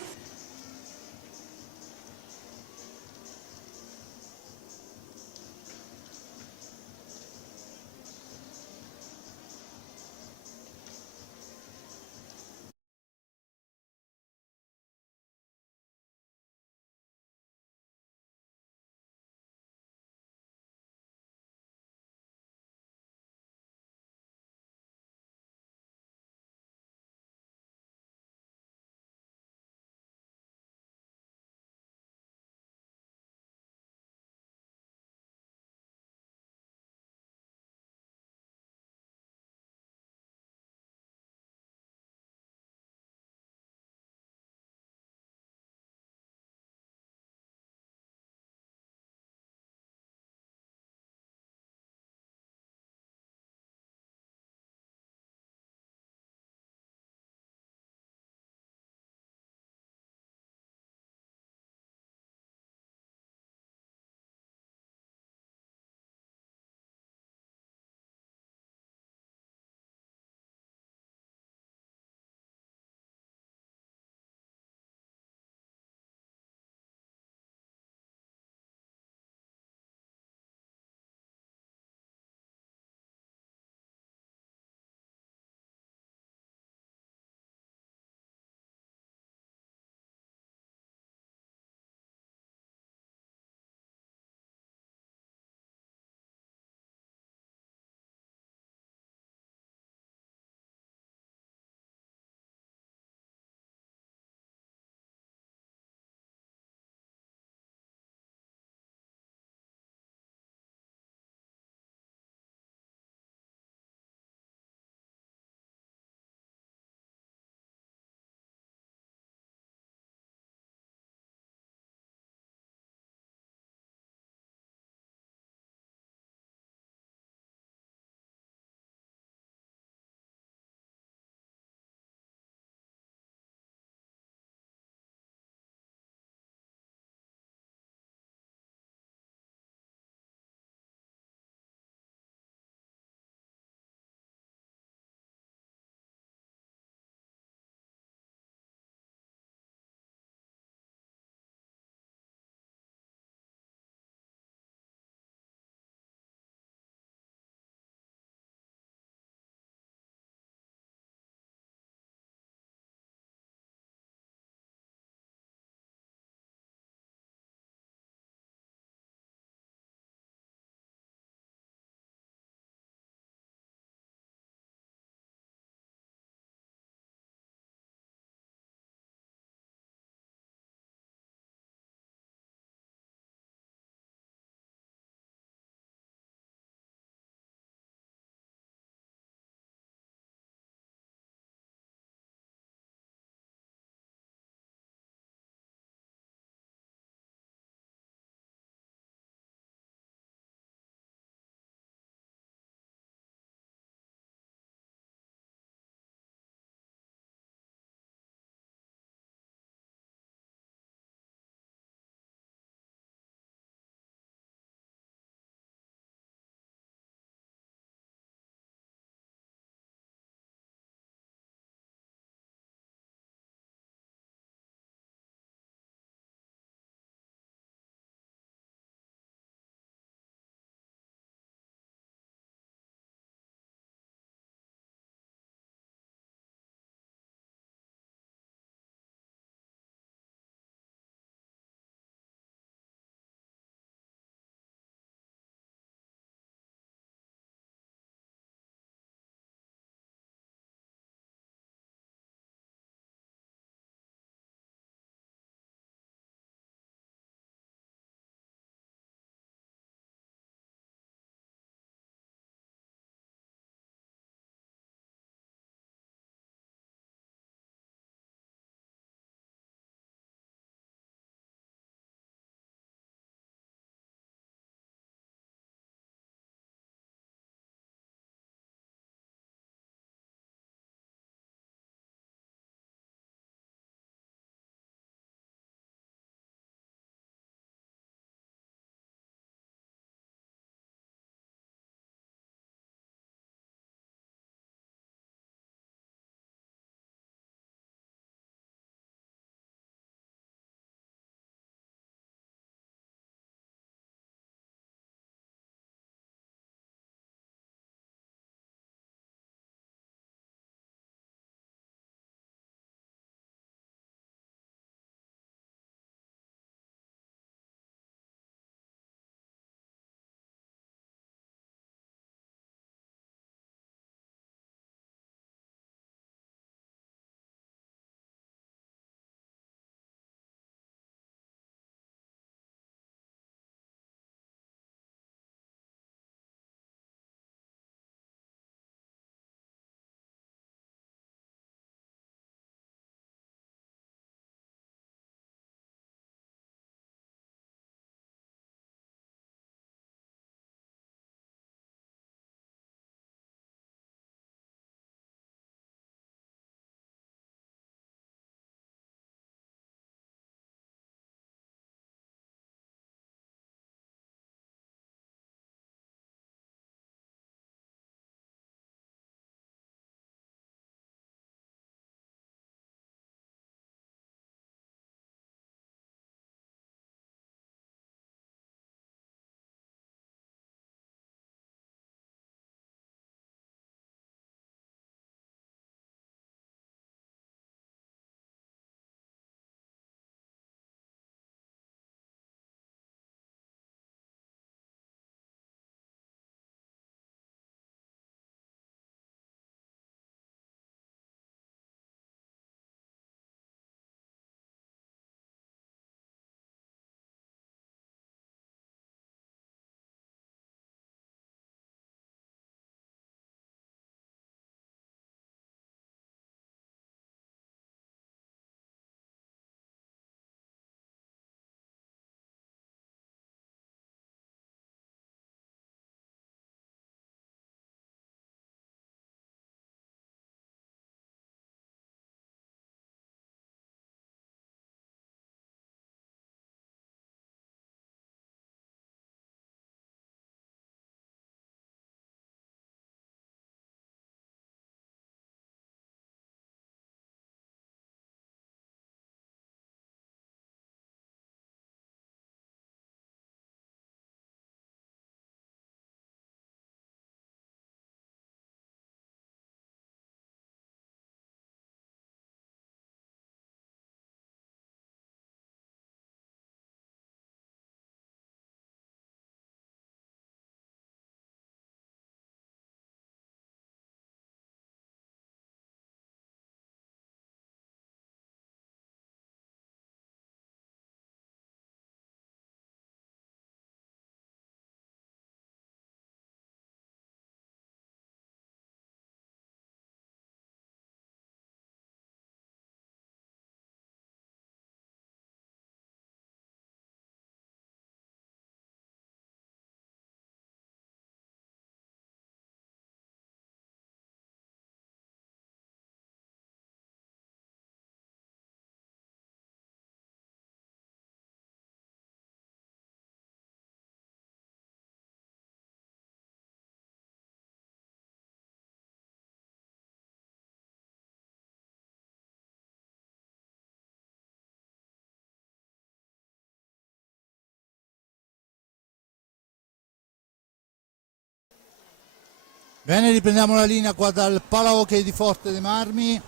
Bene, riprendiamo la linea qua dal Palahockey di Forte dei Marmi.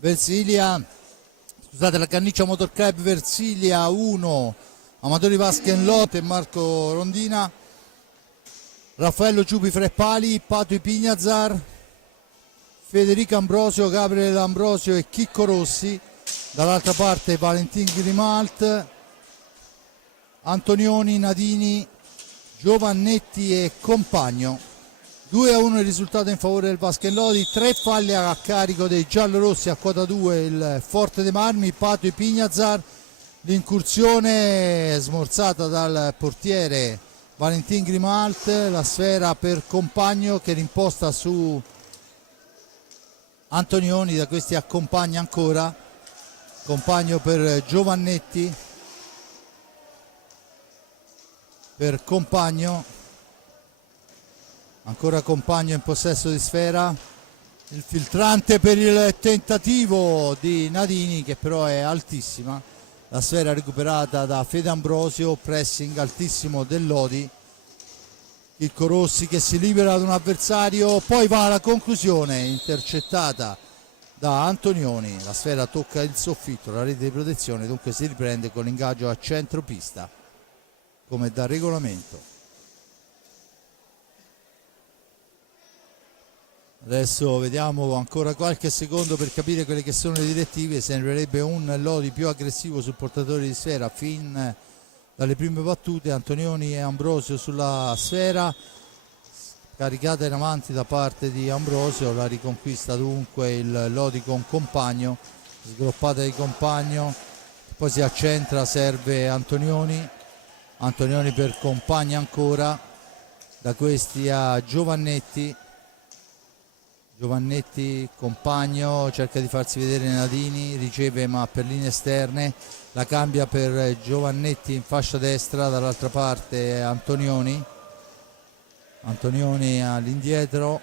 La Canniccia Motor Club Versilia 1, Amatori Vasken Lot e Marco Rondina, Raffaello Ciupi Freppali, Patui Pignazar, Federico Ambrosio, Gabriele Ambrosio e Chicco Rossi. Dall'altra parte Valentin Grimalt, Antonioni, Nadini, Giovannetti e compagno. 2-1 il risultato in favore del Vasken Lodi. 3 falli a carico dei giallorossi. A quota 2 il Forte dei Marmi, Patui Pignazar. L'incursione smorzata dal portiere Valentin Grimalt, la sfera per compagno che rimposta su Antonioni, da questi accompagna ancora, compagno per Giovannetti, per compagno, ancora compagno in possesso di sfera, il filtrante per il tentativo di Nadini che però è altissima, la sfera recuperata da Fede Ambrosio, pressing altissimo del Lodi, Chicco Rossi che si libera ad un avversario, poi va alla conclusione, intercettata da Antonioni, la sfera tocca il soffitto, la rete di protezione, dunque si riprende con l'ingaggio a centropista come da regolamento. Adesso vediamo ancora qualche secondo per capire quelle che sono le direttive. Sembrerebbe un Lodi più aggressivo sul portatore di sfera fin dalle prime battute. Antonioni e Ambrosio sulla sfera, caricata in avanti da parte di Ambrosio, la riconquista dunque il Lodi con compagno, sgroppata di compagno, poi si accentra, serve Antonioni per compagno ancora, da questi a Giovannetti, compagno, cerca di farsi vedere Nadini, riceve ma per linee esterne, la cambia per Giovannetti in fascia destra, dall'altra parte Antonioni all'indietro.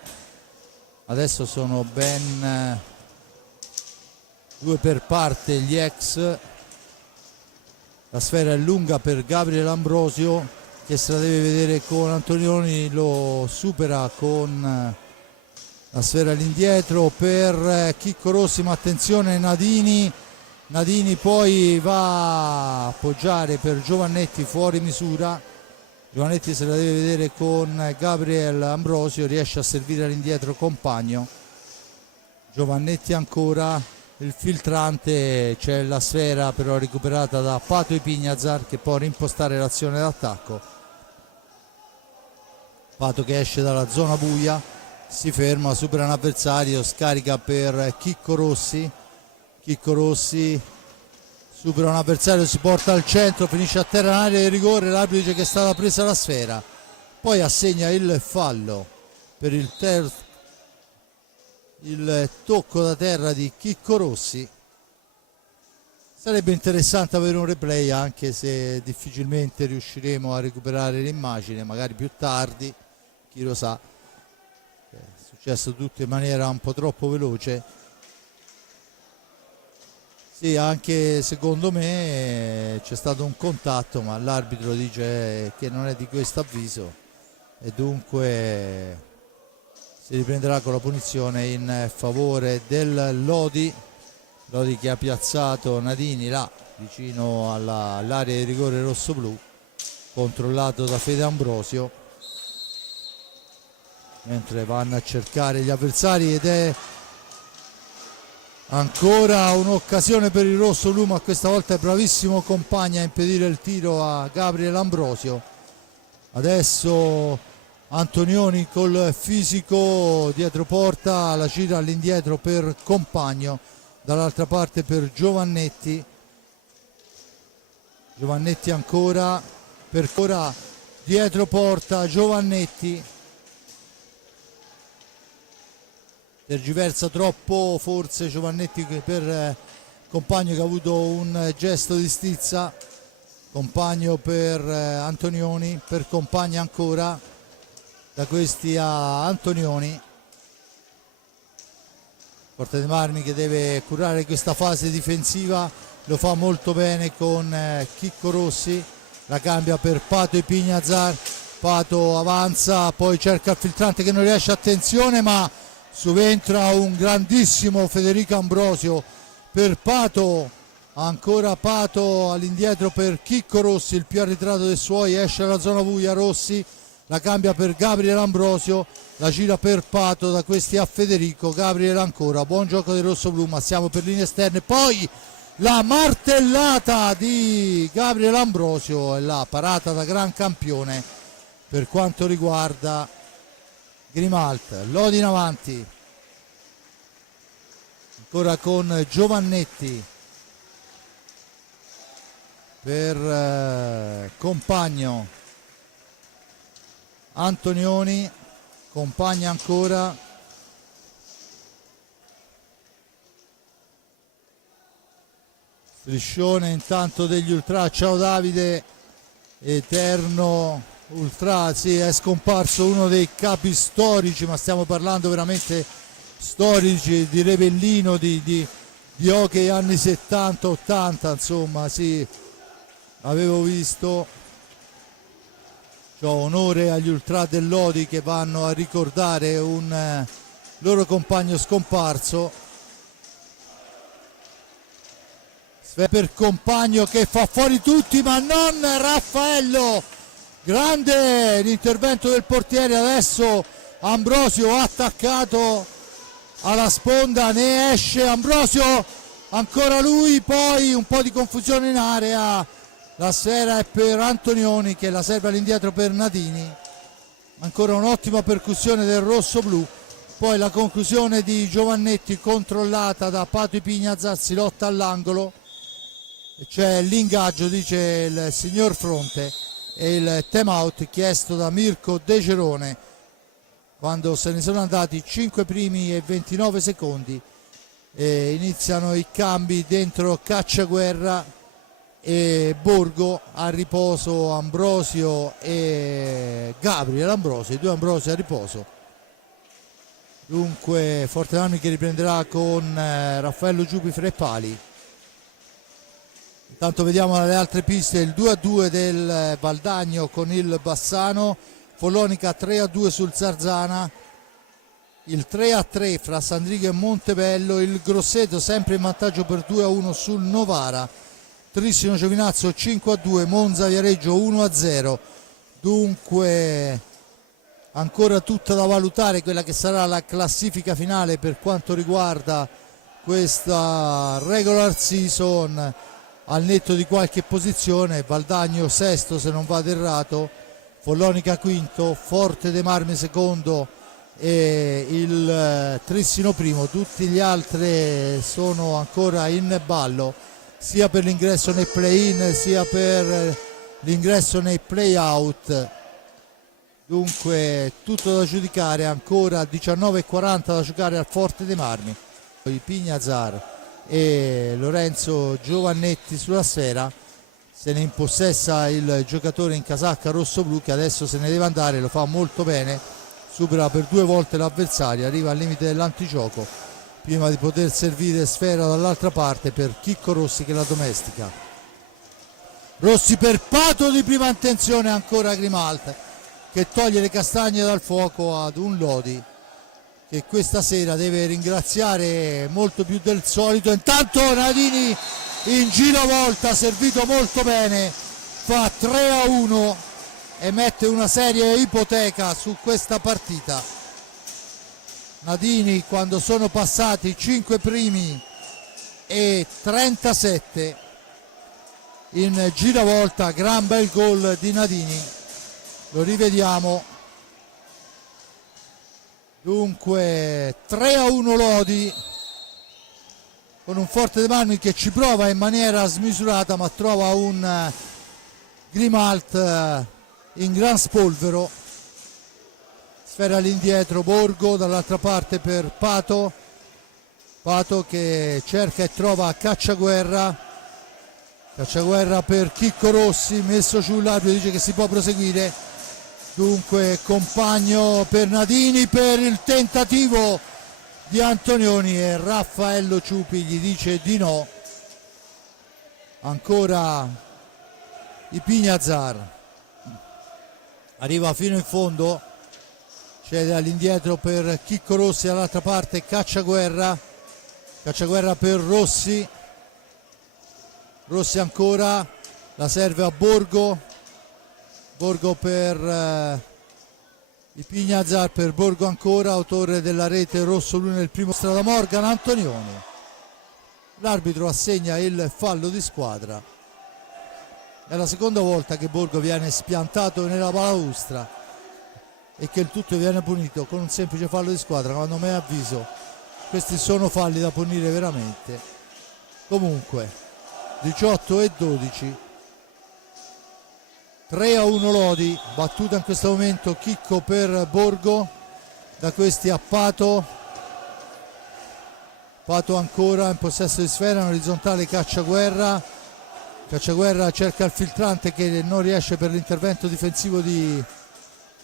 Adesso sono ben 2 per parte gli ex. La sfera è lunga per Gabriele Ambrosio che se la deve vedere con Antonioni, lo supera con la sfera all'indietro per Chicco Rossi, ma attenzione Nadini poi va a appoggiare per Giovannetti fuori misura. Giovannetti se la deve vedere con Gabriele Ambrosio, riesce a servire all'indietro compagno. Giovannetti ancora, il filtrante, c'è la sfera però recuperata da Patui Pignazar che può rimpostare l'azione d'attacco. Pato che esce dalla zona buia, si ferma, supera un avversario, scarica per Chicco Rossi, supera un avversario, si porta al centro, finisce a terra in area di rigore, l'arbitro dice che è stata presa la sfera, poi assegna il fallo per il tocco da terra di Chicco Rossi. Sarebbe interessante avere un replay, anche se difficilmente riusciremo a recuperare l'immagine, magari più tardi, chi lo sa. È successo tutto in maniera un po' troppo veloce. Sì, anche secondo me c'è stato un contatto, ma l'arbitro dice che non è di questo avviso e dunque si riprenderà con la punizione in favore del Lodi che ha piazzato Nadini là vicino all'area di rigore rosso-blu, controllato da Fede Ambrosio, mentre vanno a cercare gli avversari, ed è ancora un'occasione per il rosso-blu, ma questa volta è bravissimo compagno a impedire il tiro a Gabriele Ambrosio. Adesso Antonioni col fisico dietro porta, la gira all'indietro per compagno, dall'altra parte per Giovannetti ancora per ora dietro porta Giovannetti, tergiversa troppo forse Giovannetti per compagno che ha avuto un gesto di stizza. Compagno per Antonioni, per compagno ancora, da questi a Antonioni. Forte dei Marmi che deve curare questa fase difensiva, lo fa molto bene con Chicco Rossi, la cambia per Patui Pignazar, Pato avanza, poi cerca il filtrante che non riesce, attenzione, ma subentra un grandissimo Federico Ambrosio per Pato. Ancora Pato all'indietro per Chicco Rossi, il più arretrato dei suoi, esce dalla zona buia Rossi, la cambia per Gabriele Ambrosio, la gira per Pato, da questi a Federico. Gabriele ancora, buon gioco del rossoblu, ma siamo per linee esterne, poi la martellata di Gabriele Ambrosio e la parata da gran campione per quanto riguarda Grimalt. Lodi in avanti, ancora con Giovannetti per Compagno, Antonioni, Compagna ancora, striscione intanto degli ultra. Ciao Davide, eterno ultra, sì, è scomparso uno dei capi storici, ma stiamo parlando veramente storici, di Revellino, di hockey anni 70-80, insomma, sì, avevo visto. Onore agli ultra del Lodi che vanno a ricordare un loro compagno scomparso. Per Compagno che fa fuori tutti, ma non Raffaello. Grande l'intervento del portiere. Adesso Ambrosio attaccato alla sponda, ne esce Ambrosio, ancora lui, poi un po' di confusione in area. La sfera è per Antonioni che la serve all'indietro per Nadini. Ancora un'ottima percussione del rosso-blu. Poi la conclusione di Giovannetti controllata da Pato Ipignazar, si lotta all'angolo. C'è l'ingaggio, dice il signor Fronte, e il time out chiesto da Mirko De Cerone quando se ne sono andati 5 primi e 29 secondi. E iniziano i cambi dentro Cacciaguerra e Borgo, a riposo Ambrosio e Gabriele Ambrosio, i due Ambrosio a riposo. Dunque Fortemanni che riprenderà con Raffaello Giubi fra i pali. Intanto vediamo le altre piste, il 2-2 del Valdagno con il Bassano, Follonica 3-2 sul Zarzana, il 3-3 fra Sandrigo e Montebello, il Grosseto sempre in vantaggio per 2-1 sul Novara, Trissino Giovinazzo 5-2, Monza Viareggio 1-0. Dunque ancora tutta da valutare quella che sarà la classifica finale per quanto riguarda questa regular season, al netto di qualche posizione. Valdagno sesto se non vado errato, Follonica quinto, Forte dei Marmi secondo e il Trissino primo. Tutti gli altri sono ancora in ballo, sia per l'ingresso nei play-in sia per l'ingresso nei play-out. Dunque tutto da giudicare, ancora 19:40 da giocare al Forte dei Marmi. Poi Pignazar e Lorenzo Giovannetti sulla sfera, se ne impossessa il giocatore in casacca rosso-blu che adesso se ne deve andare, lo fa molto bene, supera per 2 volte l'avversario, arriva al limite dell'antigioco prima di poter servire sfera dall'altra parte per Chicco Rossi che la domestica. Rossi per Pato di prima intenzione, ancora Grimalt che toglie le castagne dal fuoco ad un Lodi che questa sera deve ringraziare molto più del solito. Intanto Nadini in giravolta, servito molto bene, fa 3-1 e mette una seria ipoteca su questa partita. Nadini, quando sono passati 5 primi e 37 in giravolta, gran bel gol di Nadini, lo rivediamo. Dunque 3-1 Lodi, con un Forte dei Marmi che ci prova in maniera smisurata, ma trova un Grimalt in gran spolvero. Sfera all'indietro, Borgo dall'altra parte per Pato, Pato che cerca e trova Cacciaguerra, Cacciaguerra per Chicco Rossi, messo giù l'arbitro, dice che si può proseguire. Dunque Compagno per Nadini, per il tentativo di Antonioni e Raffaello Ciupi gli dice di no. Ancora Ipignazar, arriva fino in fondo, cede all'indietro per Chicco Rossi, dall'altra parte Cacciaguerra per Rossi, Rossi ancora, la serve a Borgo per Ipignazar, per Borgo ancora, autore della rete rosso lui nel primo strada Morgan Antonioni. L'arbitro assegna il fallo di squadra. È la seconda volta che Borgo viene spiantato nella balaustra e che il tutto viene punito con un semplice fallo di squadra, quando a me avviso questi sono falli da punire veramente. Comunque 18-12, 3-1 Lodi, battuta in questo momento Chicco per Borgo, da questi a Pato ancora in possesso di sfera, in orizzontale Cacciaguerra cerca il filtrante che non riesce per l'intervento difensivo di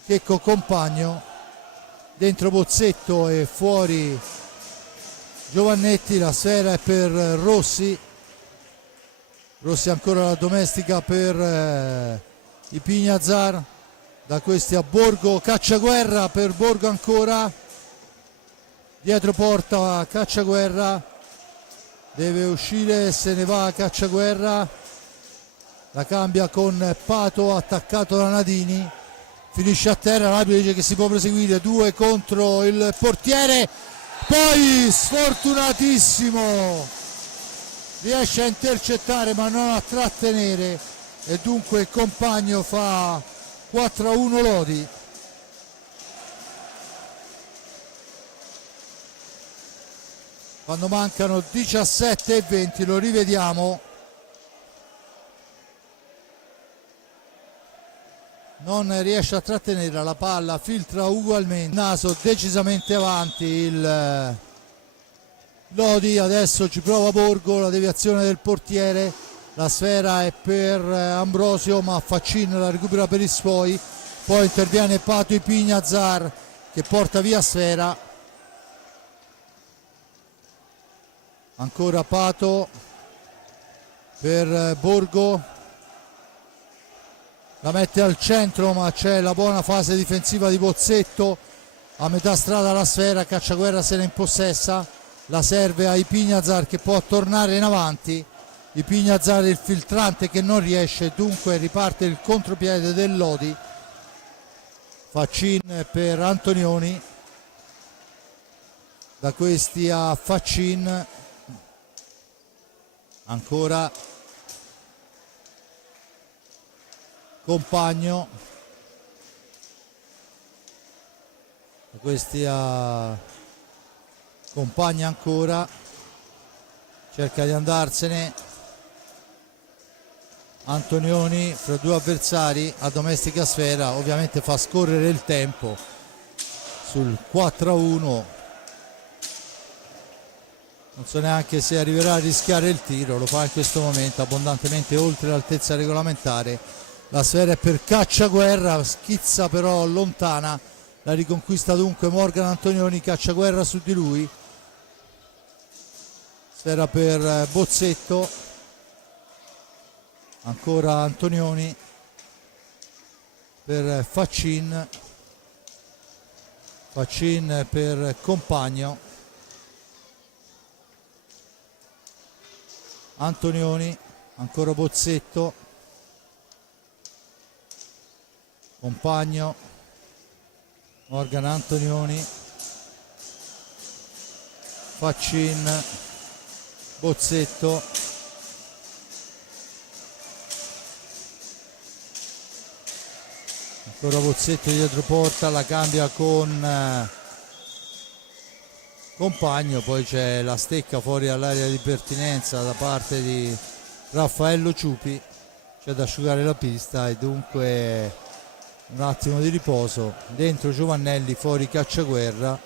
Checco Compagno, dentro Bozzetto e fuori Giovannetti, la sfera è per Rossi ancora la domestica per Ipignazar, da questi a Borgo, Cacciaguerra per Borgo ancora, dietro porta Cacciaguerra, deve uscire, se ne va Cacciaguerra, la cambia con Pato attaccato da Nadini, finisce a terra, l'arbitro dice che si può proseguire, 2 contro il portiere, poi sfortunatissimo riesce a intercettare ma non a trattenere, e dunque il Compagno fa 4-1 Lodi. Quando mancano 17-20, lo rivediamo, non riesce a trattenere la palla, filtra ugualmente, naso decisamente avanti il Lodi, adesso ci prova Borgo, la deviazione del portiere, la sfera è per Ambrosio ma Faccin la recupera per i suoi, poi interviene Pato Ipignazar che porta via sfera, ancora Pato per Borgo, la mette al centro ma c'è la buona fase difensiva di Bozzetto, a metà strada la sfera, Cacciaguerra se ne impossessa, la serve a Ipignazar che può tornare in avanti, Ipignazar il filtrante che non riesce, dunque riparte il contropiede del Lodi, Faccin per Antonioni, da questi a Faccin, ancora Compagno, da questi a Compagna ancora, cerca di andarsene Antonioni fra due avversari, a domestica sfera, ovviamente fa scorrere il tempo sul 4-1, non so neanche se arriverà a rischiare il tiro, lo fa in questo momento abbondantemente oltre l'altezza regolamentare, la sfera è per Cacciaguerra, schizza però lontana, la riconquista dunque Morgan Antonioni, Cacciaguerra su di lui, sfera per Bozzetto, ancora Antonioni per Faccin per Compagno, Antonioni, ancora Bozzetto, Compagno, Morgan Antonioni, Faccin, Bozzetto, ancora Bozzetto dietro porta, la cambia con Compagno, poi c'è la stecca fuori dall'area di pertinenza da parte di Raffaello Ciupi, c'è da asciugare la pista e dunque un attimo di riposo, dentro Giovannelli, fuori Cacciaguerra,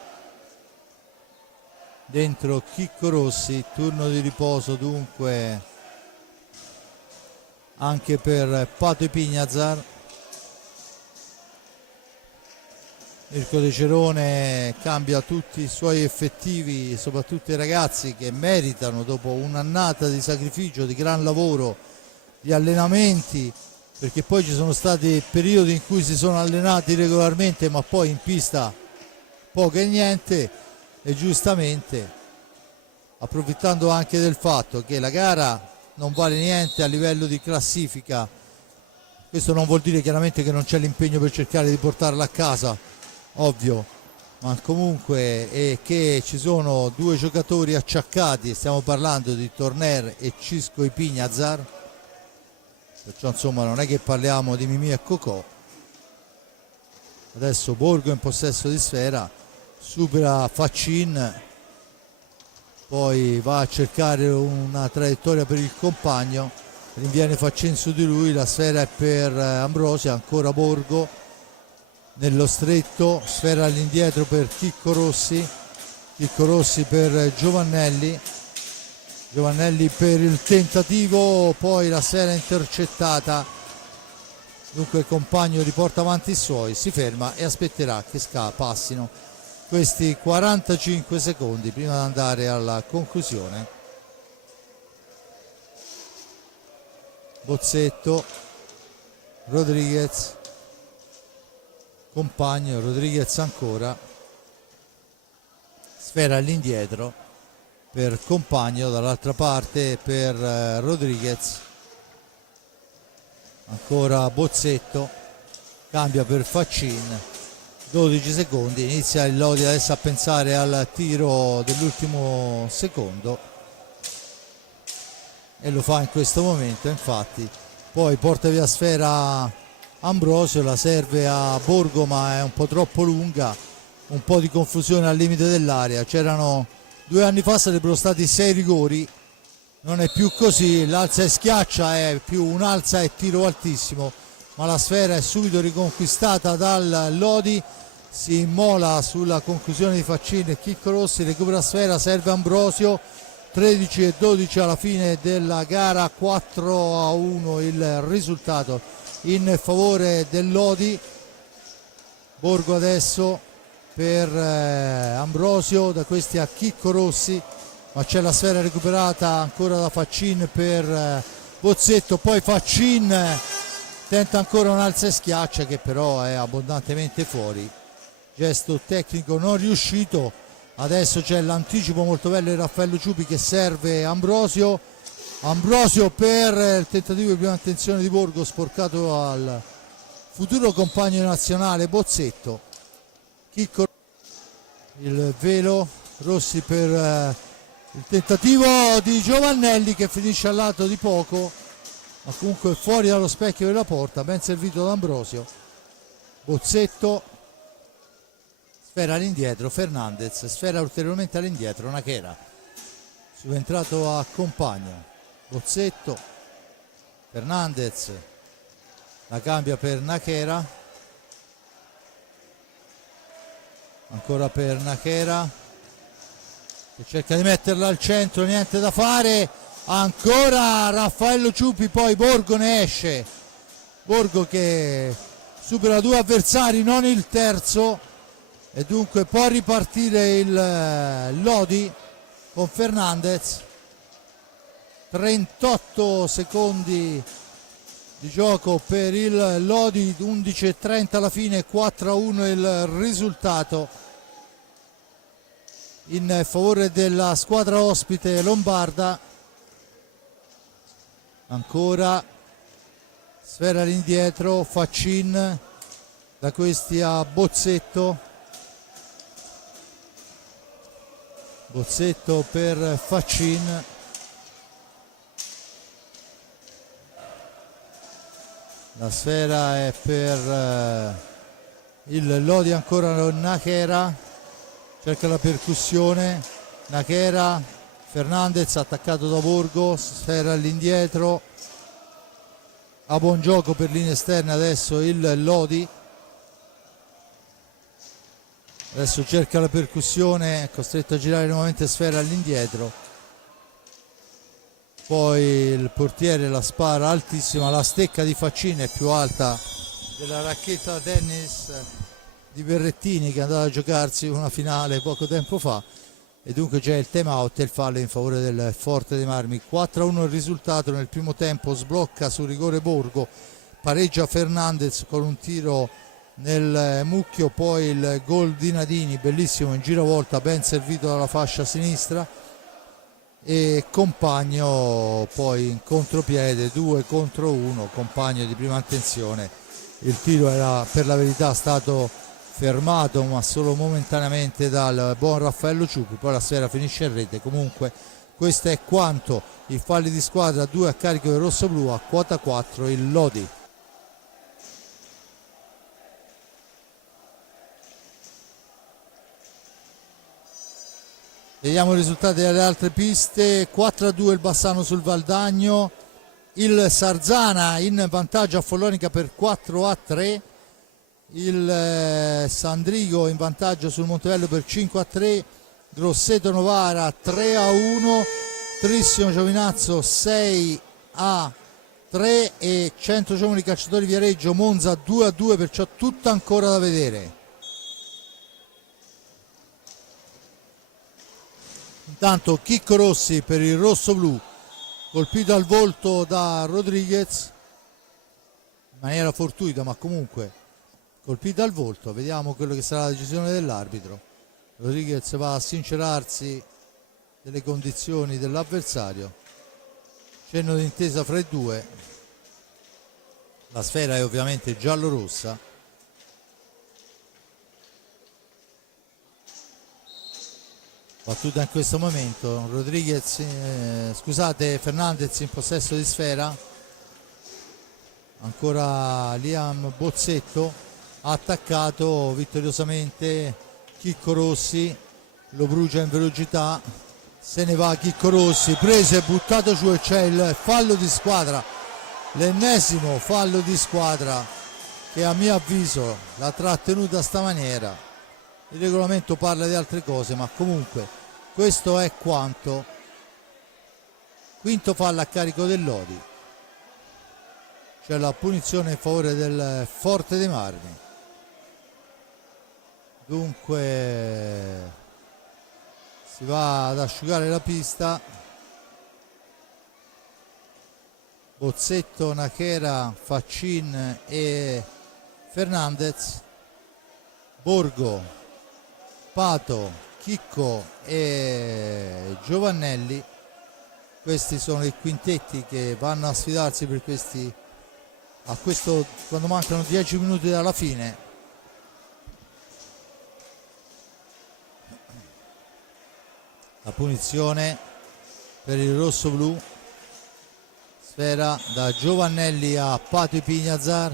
dentro Chicco Rossi, turno di riposo dunque anche per Pato Ipignazar. Mirko De Cerone cambia tutti i suoi effettivi, soprattutto i ragazzi che meritano dopo un'annata di sacrificio, di gran lavoro, di allenamenti, perché poi ci sono stati periodi in cui si sono allenati regolarmente ma poi in pista poco e niente, e giustamente, approfittando anche del fatto che la gara non vale niente a livello di classifica, questo non vuol dire chiaramente che non c'è l'impegno per cercare di portarla a casa, ovvio, ma comunque è che ci sono due giocatori acciaccati, stiamo parlando di Torner e Cisco Ipignazar, perciò insomma non è che parliamo di Mimì e Cocò. Adesso Borgo in possesso di sfera, supera Faccin, poi va a cercare una traiettoria per il compagno, rinviene Faccin su di lui, la sfera è per Ambrosio, ancora Borgo nello stretto, sfera all'indietro per Chicco Rossi per Giovannelli per il tentativo, poi la sfera intercettata, dunque il compagno riporta avanti i suoi, si ferma e aspetterà che passino questi 45 secondi prima di andare alla conclusione. Bozzetto, Rodriguez, compagno, Rodriguez ancora, sfera all'indietro per compagno, dall'altra parte per Rodriguez, ancora Bozzetto, cambia per Faccin, 12 secondi, inizia il Lodi adesso a pensare al tiro dell'ultimo secondo e lo fa in questo momento, infatti. Poi porta via sfera Ambrosio, la serve a Borgo ma è un po' troppo lunga, un po' di confusione al limite dell'area. C'erano 2 anni fa, sarebbero stati 6 rigori, non è più così, l'alza e schiaccia è più un alza e tiro altissimo, ma la sfera è subito riconquistata dal Lodi, si immola sulla conclusione di Faccin e Chicco Rossi, recupera sfera, serve Ambrosio, 13 e 12 alla fine della gara, 4-1 il risultato in favore del Lodi. Borgo adesso per Ambrosio, da questi a Chicco Rossi, ma c'è la sfera recuperata ancora da Faccin per Bozzetto, poi Faccin tenta ancora un'alza e schiaccia che però è abbondantemente fuori, gesto tecnico non riuscito. Adesso c'è l'anticipo molto bello di Raffaello Ciupi che serve Ambrosio per il tentativo di prima attenzione di Borgo, sporcato al futuro compagno nazionale Bozzetto. Chicco, il velo, Rossi per il tentativo di Giovannelli che finisce al lato di poco, ma comunque fuori dallo specchio della porta, ben servito da Ambrosio. Bozzetto, sfera all'indietro, Fernandez, sfera ulteriormente all'indietro, Nachera, subentrato a compagno. Bozzetto, Fernandez, la cambia per Nachera, ancora per Nachera che cerca di metterla al centro, niente da fare, ancora Raffaello Ciupi, poi Borgo ne esce, Borgo che supera 2 avversari, non il terzo, e dunque può ripartire il Lodi con Fernandez. 38 secondi di gioco per il Lodi, 11:30 alla fine, 4-1 il risultato in favore della squadra ospite lombarda. Ancora sfera all'indietro, Faccin, da questi a Bozzetto, Bozzetto per Faccin, la sfera è per il Lodi, ancora Nachera, cerca la percussione, Nachera, Fernandez attaccato da Borgo, sfera all'indietro, a buon gioco per linee esterne adesso il Lodi, adesso cerca la percussione, è costretto a girare nuovamente, sfera all'indietro, poi il portiere la spara altissima, la stecca di Faccin è più alta della racchetta da tennis di Berrettini che è andato a giocarsi una finale poco tempo fa, e dunque c'è il time out e il fallo in favore del Forte dei Marmi. 4-1 il risultato. Nel primo tempo sblocca su rigore Borgo, pareggia Fernandez con un tiro nel mucchio, poi il gol di Nadini bellissimo in giravolta, ben servito dalla fascia sinistra, e Compagno poi in contropiede, 2 contro 1, Compagno di prima intenzione. Il tiro era per la verità stato fermato ma solo momentaneamente dal buon Raffaello Ciupi, poi la sfera finisce in rete. Comunque questo è quanto, i falli di squadra 2 a carico del rossoblu, a quota 4 il Lodi. Vediamo i risultati delle altre piste. 4-2 il Bassano sul Valdagno, il Sarzana in vantaggio a Follonica per 4-3, il Sandrigo in vantaggio sul Montevello per 5-3, Grosseto Novara 3-1, Trissimo Giovinazzo 6-3 e Centro Giovani Calciatori Viareggio Monza 2-2, perciò tutto ancora da vedere. Intanto Chicco Rossi per il rosso-blu, colpito al volto da Rodriguez in maniera fortuita, ma comunque colpito al volto. Vediamo quello che sarà la decisione dell'arbitro. Rodriguez va a sincerarsi delle condizioni dell'avversario, cenno d'intesa fra i due, la sfera è ovviamente giallo-rossa. Battuta in questo momento, Rodriguez, Fernandez in possesso di sfera, ancora Liam Bozzetto, ha attaccato vittoriosamente Chicco Rossi, lo brucia in velocità, se ne va Chicco Rossi, preso e buttato giù, e c'è il fallo di squadra, l'ennesimo fallo di squadra che a mio avviso l'ha trattenuta sta maniera. Il regolamento parla di altre cose, ma comunque questo è quanto. Quinto fallo a carico del Lodi, c'è la punizione in favore del Forte dei Marmi. Dunque si va ad asciugare la pista. Bozzetto, Nachera, Faccin e Fernandez, Borgo, Pato, Chicco e Giovannelli. Questi sono i quintetti che vanno a sfidarsi per questo quando mancano 10 minuti dalla fine. La punizione per il rosso-blu, sfera da Giovannelli a Pato Ipignazar,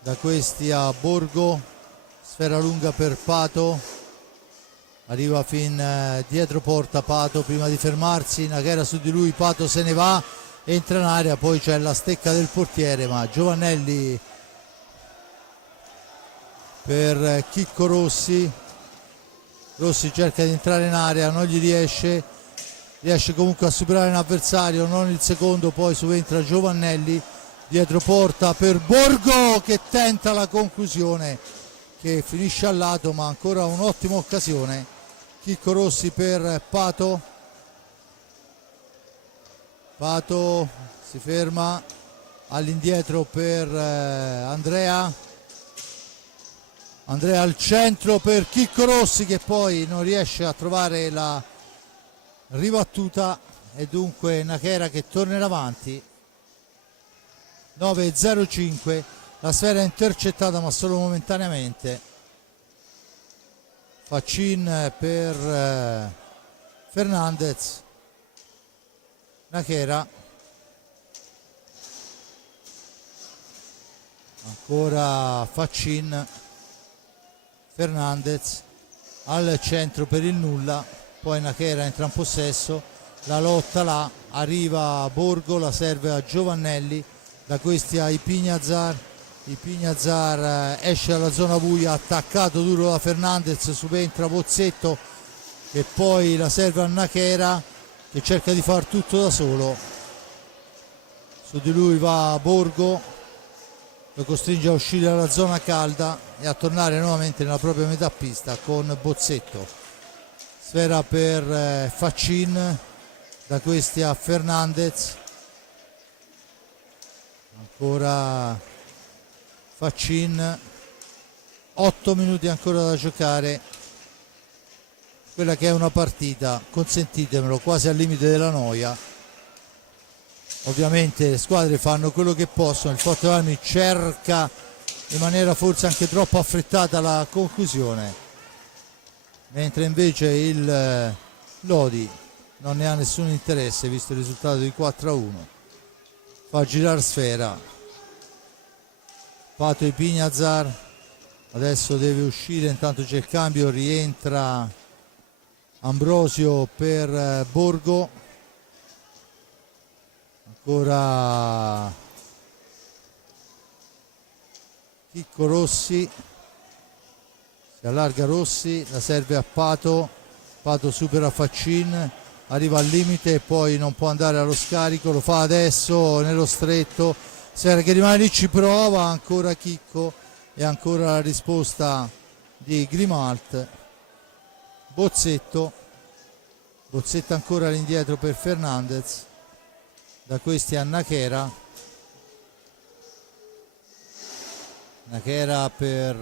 da questi a Borgo, sfera lunga per Pato, arriva fin dietro porta Pato prima di fermarsi, Nachera su di lui, Pato se ne va, entra in area, poi c'è la stecca del portiere, ma Giovannelli per Chicco Rossi, Rossi cerca di entrare in area, non gli riesce comunque a superare un avversario, non il secondo, poi subentra Giovannelli, dietro porta per Borgo che tenta la conclusione che finisce al lato, ma ancora un'ottima occasione. Chicco Rossi per Pato, Pato si ferma, all'indietro per Andrea al centro per Chicco Rossi che poi non riesce a trovare la ribattuta, e dunque Nachera che torna avanti. 9-0-5, la sfera è intercettata ma solo momentaneamente. Faccin per Fernandez, Nachera, ancora Faccin, Fernandez al centro per il nulla, poi Nachera entra in possesso, la lotta là, arriva Borgo, la serve a Giovannelli, da questi a Ipignazar, esce dalla zona buia, attaccato duro da Fernandez, subentra Bozzetto e poi la serve a Nachera che cerca di far tutto da solo, su di lui va Borgo, lo costringe a uscire dalla zona calda e a tornare nuovamente nella propria metà pista con Bozzetto. Sfera per Faccin, da questi a Fernandez, ancora Faccin, 8 minuti ancora da giocare, quella che è una partita, consentitemelo, quasi al limite della noia. Ovviamente le squadre fanno quello che possono, il Forte delle Marmi cerca in maniera forse anche troppo affrettata la conclusione, mentre invece il Lodi non ne ha nessun interesse visto il risultato di 4-1. Fa girare sfera Pato e Pignazar, adesso deve uscire, intanto c'è il cambio, rientra Ambrosio per Borgo, ancora Chicco Rossi, si allarga Rossi, la serve a Pato, Pato supera Faccin, arriva al limite e poi non può andare allo scarico, lo fa adesso nello stretto, Sfera che rimane lì, ci prova ancora Chicco e ancora la risposta di Grimalt. Bozzetto ancora all'indietro per Fernandez, da questi a Nachera per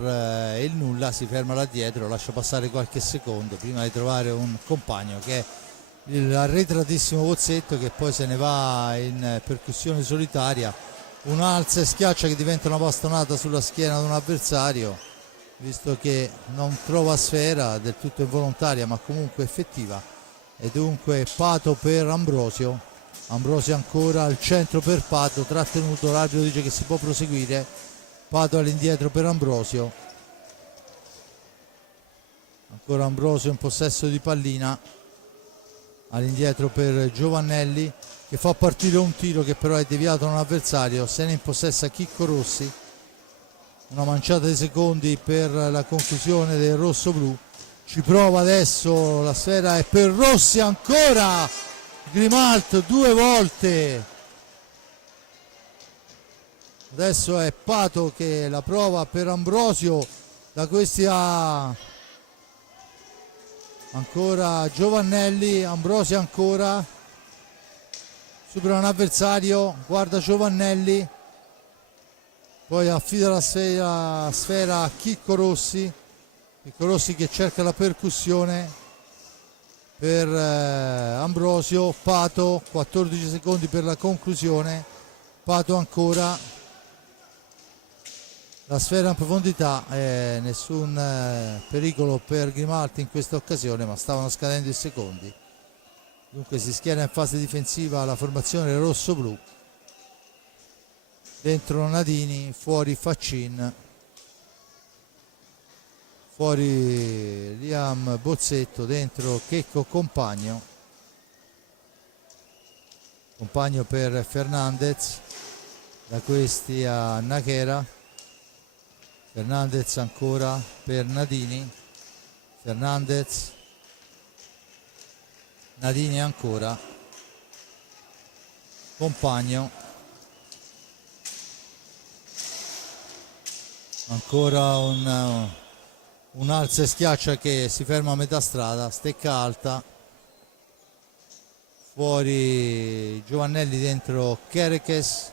il nulla, si ferma là dietro, lascia passare qualche secondo prima di trovare un compagno che è l'arretratissimo Bozzetto, che poi se ne va in percussione solitaria, un'alza e schiaccia che diventa una bastonata sulla schiena di un avversario, visto che non trova Sfera, del tutto involontaria ma comunque effettiva. E dunque Pato per Ambrosio ancora al centro per Pato, trattenuto, l'arbitro dice che si può proseguire. Pato all'indietro per Ambrosio, ancora Ambrosio in possesso di pallina, all'indietro per Giovannelli che fa partire un tiro che però è deviato da un avversario, se ne impossessa Chicco Rossi, una manciata di secondi per la conclusione del rosso-blu. Ci prova adesso, la sfera è per Rossi, ancora Grimalt 2 volte, adesso è Pato che la prova per Ambrosio, da questi a ancora Giovannelli, Ambrosio ancora, supera un avversario, guarda Giovannelli, poi affida la sfera a Chicco Rossi che cerca la percussione per Ambrosio. Pato, 14 secondi per la conclusione, Pato ancora, la sfera in profondità, nessun pericolo per Grimalt in questa occasione, ma stavano scadendo i secondi. Dunque si schiera in fase difensiva la formazione rosso-blu, dentro Nadini, fuori Faccin, fuori Liam Bozzetto, dentro Checco Compagno per Fernandez, da questi a Nachera, Fernandez ancora per Nadini, Nadini ancora, Compagno, ancora un alza e schiaccia che si ferma a metà strada, stecca alta, fuori Giovannelli, dentro Chereches,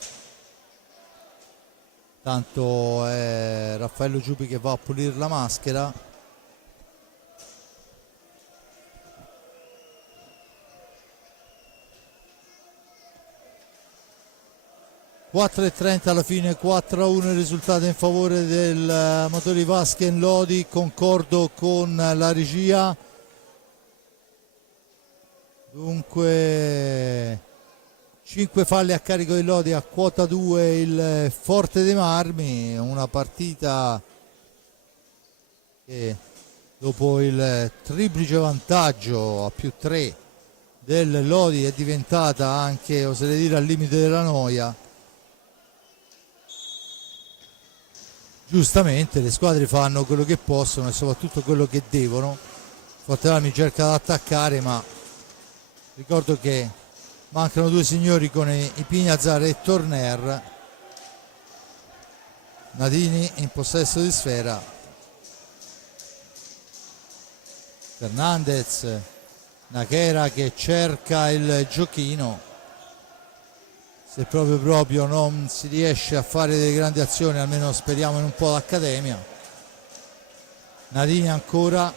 tanto è Raffaello Giubi che va a pulire la maschera. (4:30) alla fine, 4-1 il risultato in favore del Motori Vasken Lodi. Concordo con la regia, dunque 5 falli a carico di Lodi, a quota 2 il Forte dei Marmi, una partita che dopo il triplice vantaggio a +3 del Lodi è diventata anche, oserei dire, al limite della noia. Giustamente le squadre fanno quello che possono e soprattutto quello che devono. Forte Marmi cerca di attaccare, ma ricordo che mancano due signori con i Pignazar e Torner. Nadini in possesso di sfera, Fernandez, Nachera che cerca il giochino, se proprio non si riesce a fare delle grandi azioni, almeno speriamo in un po' l'accademia. Nadini ancora,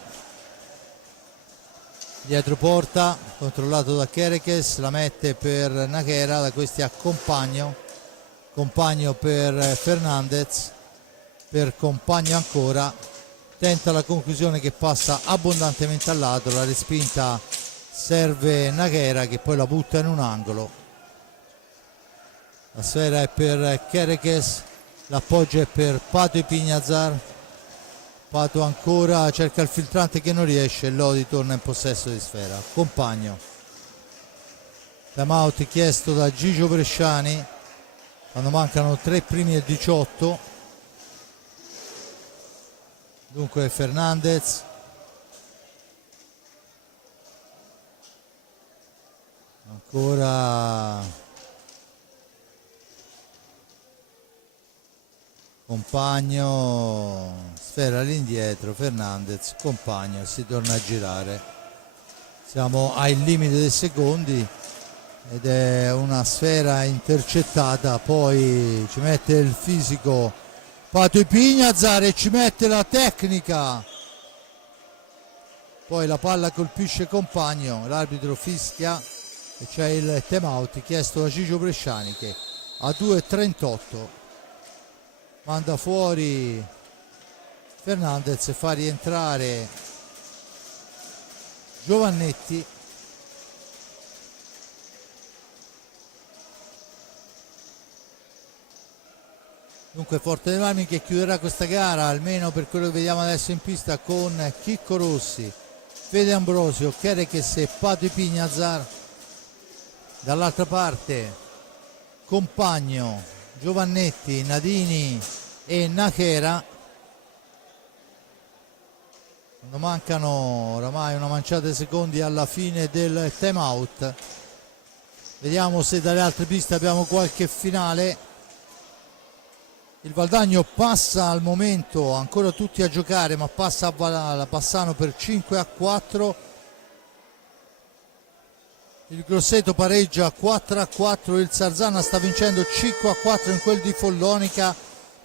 dietro porta, controllato da Kerekes, la mette per Nakera, da questi a Compagno per Fernandez, per Compagno ancora, tenta la conclusione che passa abbondantemente al lato, la respinta serve Nakera che poi la butta in un angolo. La sfera è per Kerekes, l'appoggio è per Pato Ipignazar, Pato ancora cerca il filtrante che non riesce, Lodi torna in possesso di sfera. Compagno, time out chiesto da Gigio Bresciani quando mancano 3 primi e 18. Dunque Fernandez, ancora Compagno, sfera all'indietro, Fernandez, Compagno, si torna a girare. Siamo ai limiti dei secondi ed è una sfera intercettata, poi ci mette il fisico Pato Ipignazar e ci mette la tecnica. Poi la palla colpisce Compagno, l'arbitro fischia e c'è il time out chiesto da Ciccio Bresciani che a 2:38 manda fuori Fernandez e fa rientrare Giovannetti. Dunque Forte dei Marmi che chiuderà questa gara, almeno per quello che vediamo adesso in pista, con Chicco Rossi, Fede Ambrosio, Kerekes e Pato Ipignazar. Dall'altra parte Compagno, Giovannetti, Nadini e Nakera. Quando mancano oramai una manciata di secondi alla fine del time out, vediamo se dalle altre piste abbiamo qualche finale. Il Valdagno passa al momento, ancora tutti a giocare, ma passa a Bassano per 5-4. Il Grosseto pareggia 4-4, il Sarzana sta vincendo 5-4 in quel di Follonica,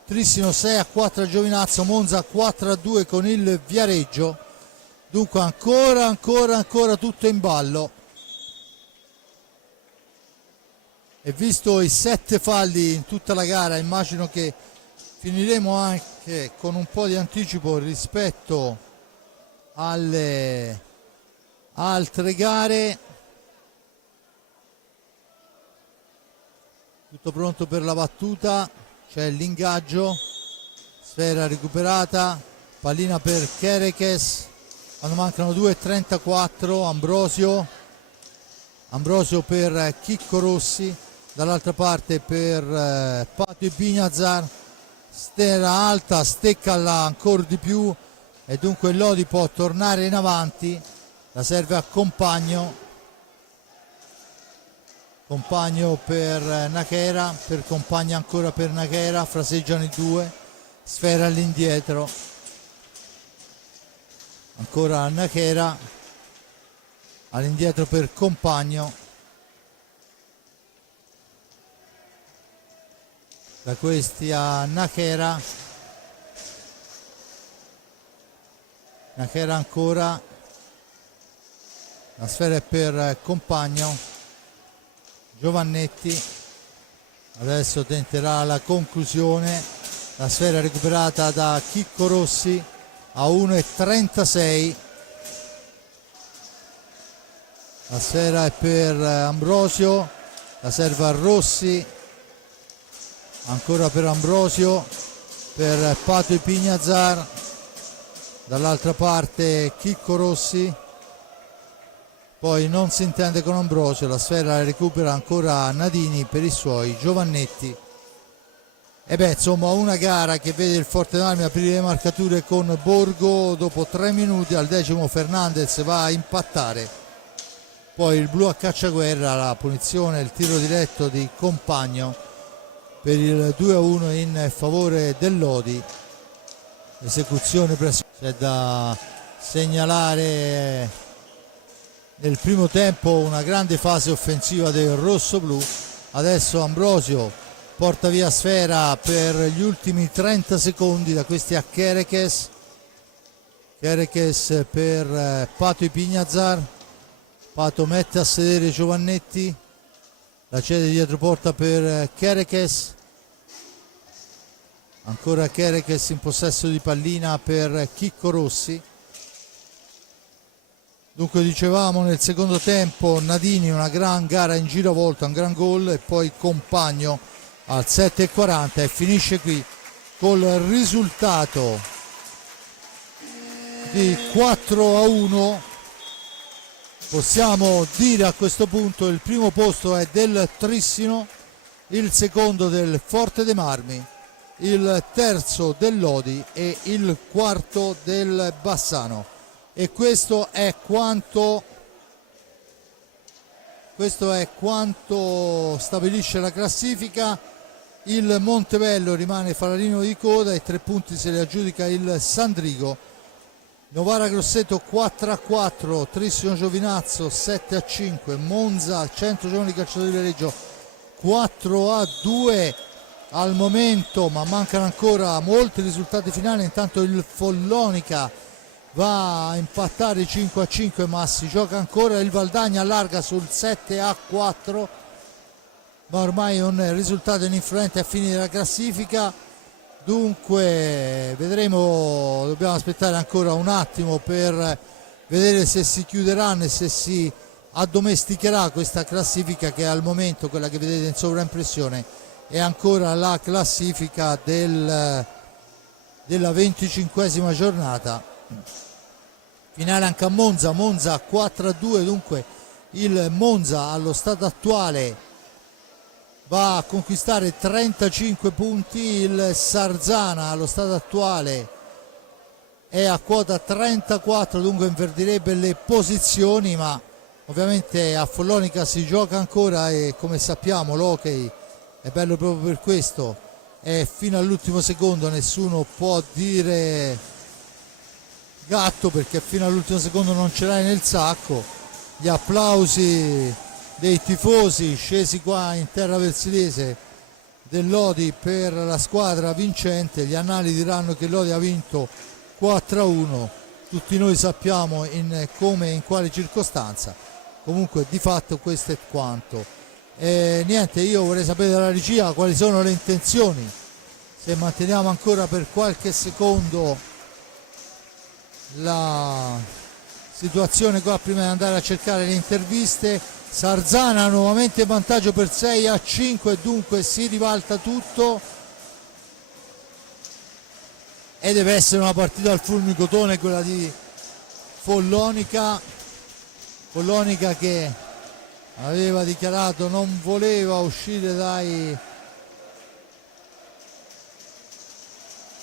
Trissino 6-4 a Giovinazzo, Monza 4-2 con il Viareggio. Dunque ancora tutto in ballo. E visto i 7 falli in tutta la gara, immagino che finiremo anche con un po' di anticipo rispetto alle altre gare. Tutto pronto per la battuta, c'è l'ingaggio, sfera recuperata, pallina per Kerekes, quando mancano 2:34, Ambrosio per Chicco Rossi, dall'altra parte per Pato Ipignazar, stera alta, stecca là ancora di più e dunque Lodi può tornare in avanti, la serve a Compagno per Nakera, per Compagno ancora per Nakera, fraseggiano i due, sfera all'indietro, ancora Nakera, all'indietro per Compagno, da questi a Nakera ancora, la sfera è per Compagno, Giovannetti adesso tenterà la conclusione, la sfera recuperata da Chicco Rossi a 1:36. La sfera è per Ambrosio, la serve a Rossi, ancora per Ambrosio, per Pato Ipignazar, dall'altra parte Chicco Rossi, poi non si intende con Ambrosio, la sfera la recupera ancora Nadini per i suoi, Giovannetti. E beh, insomma, una gara che vede il Forte dei Marmi aprire le marcature con Borgo, dopo 3 minuti al 10° Fernandez va a impattare, poi il blu a cacciaguerra, la punizione, il tiro diretto di Compagno per il 2-1 in favore del Lodi. Esecuzione c'è da segnalare nel primo tempo una grande fase offensiva del rosso-blu, Adesso Ambrosio porta via sfera per gli ultimi 30 secondi da questi a Kerekes. Kerekes per Pato Ipignazar. Pato mette a sedere Giovannetti, la cede dietro porta per Kerekes. Ancora Kerekes in possesso di pallina per Chicco Rossi. Dunque dicevamo nel secondo tempo Nadini una gran gara in giravolta, un gran gol, e poi Compagno al 7:40 e finisce qui col risultato di 4-1. Possiamo dire a questo punto il primo posto è del Trissino, il secondo del Forte dei Marmi, il terzo del Lodi e il quarto del Bassano. E questo è quanto stabilisce la classifica. Il Montebello rimane fanalino di coda e 3 punti se li aggiudica il Sandrigo. Novara Grosseto 4-4, Trissino Giovinazzo 7-5, Monza Centro Giovani Calciatori di Reggio 4-2 al momento, ma mancano ancora molti risultati finali. Intanto il Follonica va a impattare 5-5, ma si gioca ancora. Il Valdagna allarga sul 7-4, ma ormai è un risultato ininfluente a fine della classifica. Dunque vedremo, dobbiamo aspettare ancora un attimo per vedere se si chiuderanno e se si addomesticherà questa classifica, che al momento, quella che vedete in sovraimpressione, è ancora la classifica della 25esima giornata. Finale anche a Monza 4-2, dunque il Monza allo stato attuale va a conquistare 35 punti, il Sarzana allo stato attuale è a quota 34, dunque invertirebbe le posizioni, ma ovviamente a Follonica si gioca ancora e come sappiamo l'hockey è bello proprio per questo, è fino all'ultimo secondo, nessuno può dire gatto perché fino all'ultimo secondo non ce l'hai nel sacco. Gli applausi dei tifosi scesi qua in terra versidese del Lodi per la squadra vincente. Gli annali diranno che Lodi ha vinto 4-1, tutti noi sappiamo in come e in quale circostanza. Comunque di fatto questo è quanto. Niente, io vorrei sapere dalla regia quali sono le intenzioni, se manteniamo ancora per qualche secondo la situazione qua prima di andare a cercare le interviste. Sarzana nuovamente in vantaggio per 6-5, dunque si ribalta tutto e deve essere una partita al fulmicotone quella di Follonica che aveva dichiarato non voleva uscire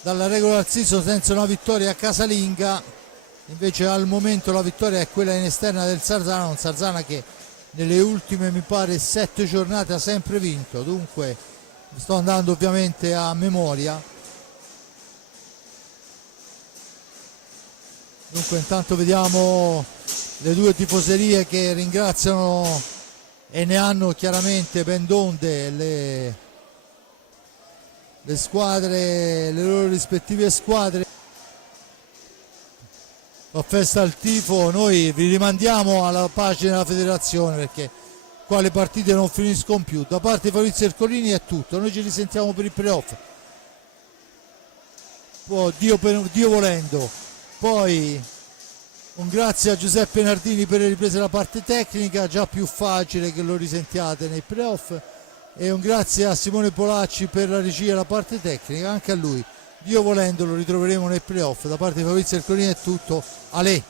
dalla regular season senza una vittoria a casalinga. Invece al momento la vittoria è quella in esterna del Sarzana, un Sarzana che nelle ultime mi pare 7 giornate ha sempre vinto, dunque sto andando ovviamente a memoria. Dunque intanto vediamo le due tifoserie che ringraziano e ne hanno chiaramente ben donde le squadre, le loro rispettive squadre. La festa al tifo, noi vi rimandiamo alla pagina della federazione perché qua le partite non finiscono più. Da parte di Fabrizio Ercolini è tutto, noi ci risentiamo per il playoff, Dio volendo. Poi un grazie a Giuseppe Nardini per le riprese della parte tecnica, già più facile che lo risentiate nei playoff, e un grazie a Simone Polacci per la regia e la parte tecnica, anche a lui. Dio volendo lo ritroveremo nei playoff. Da parte di Fabrizio Ercolini è tutto, alè!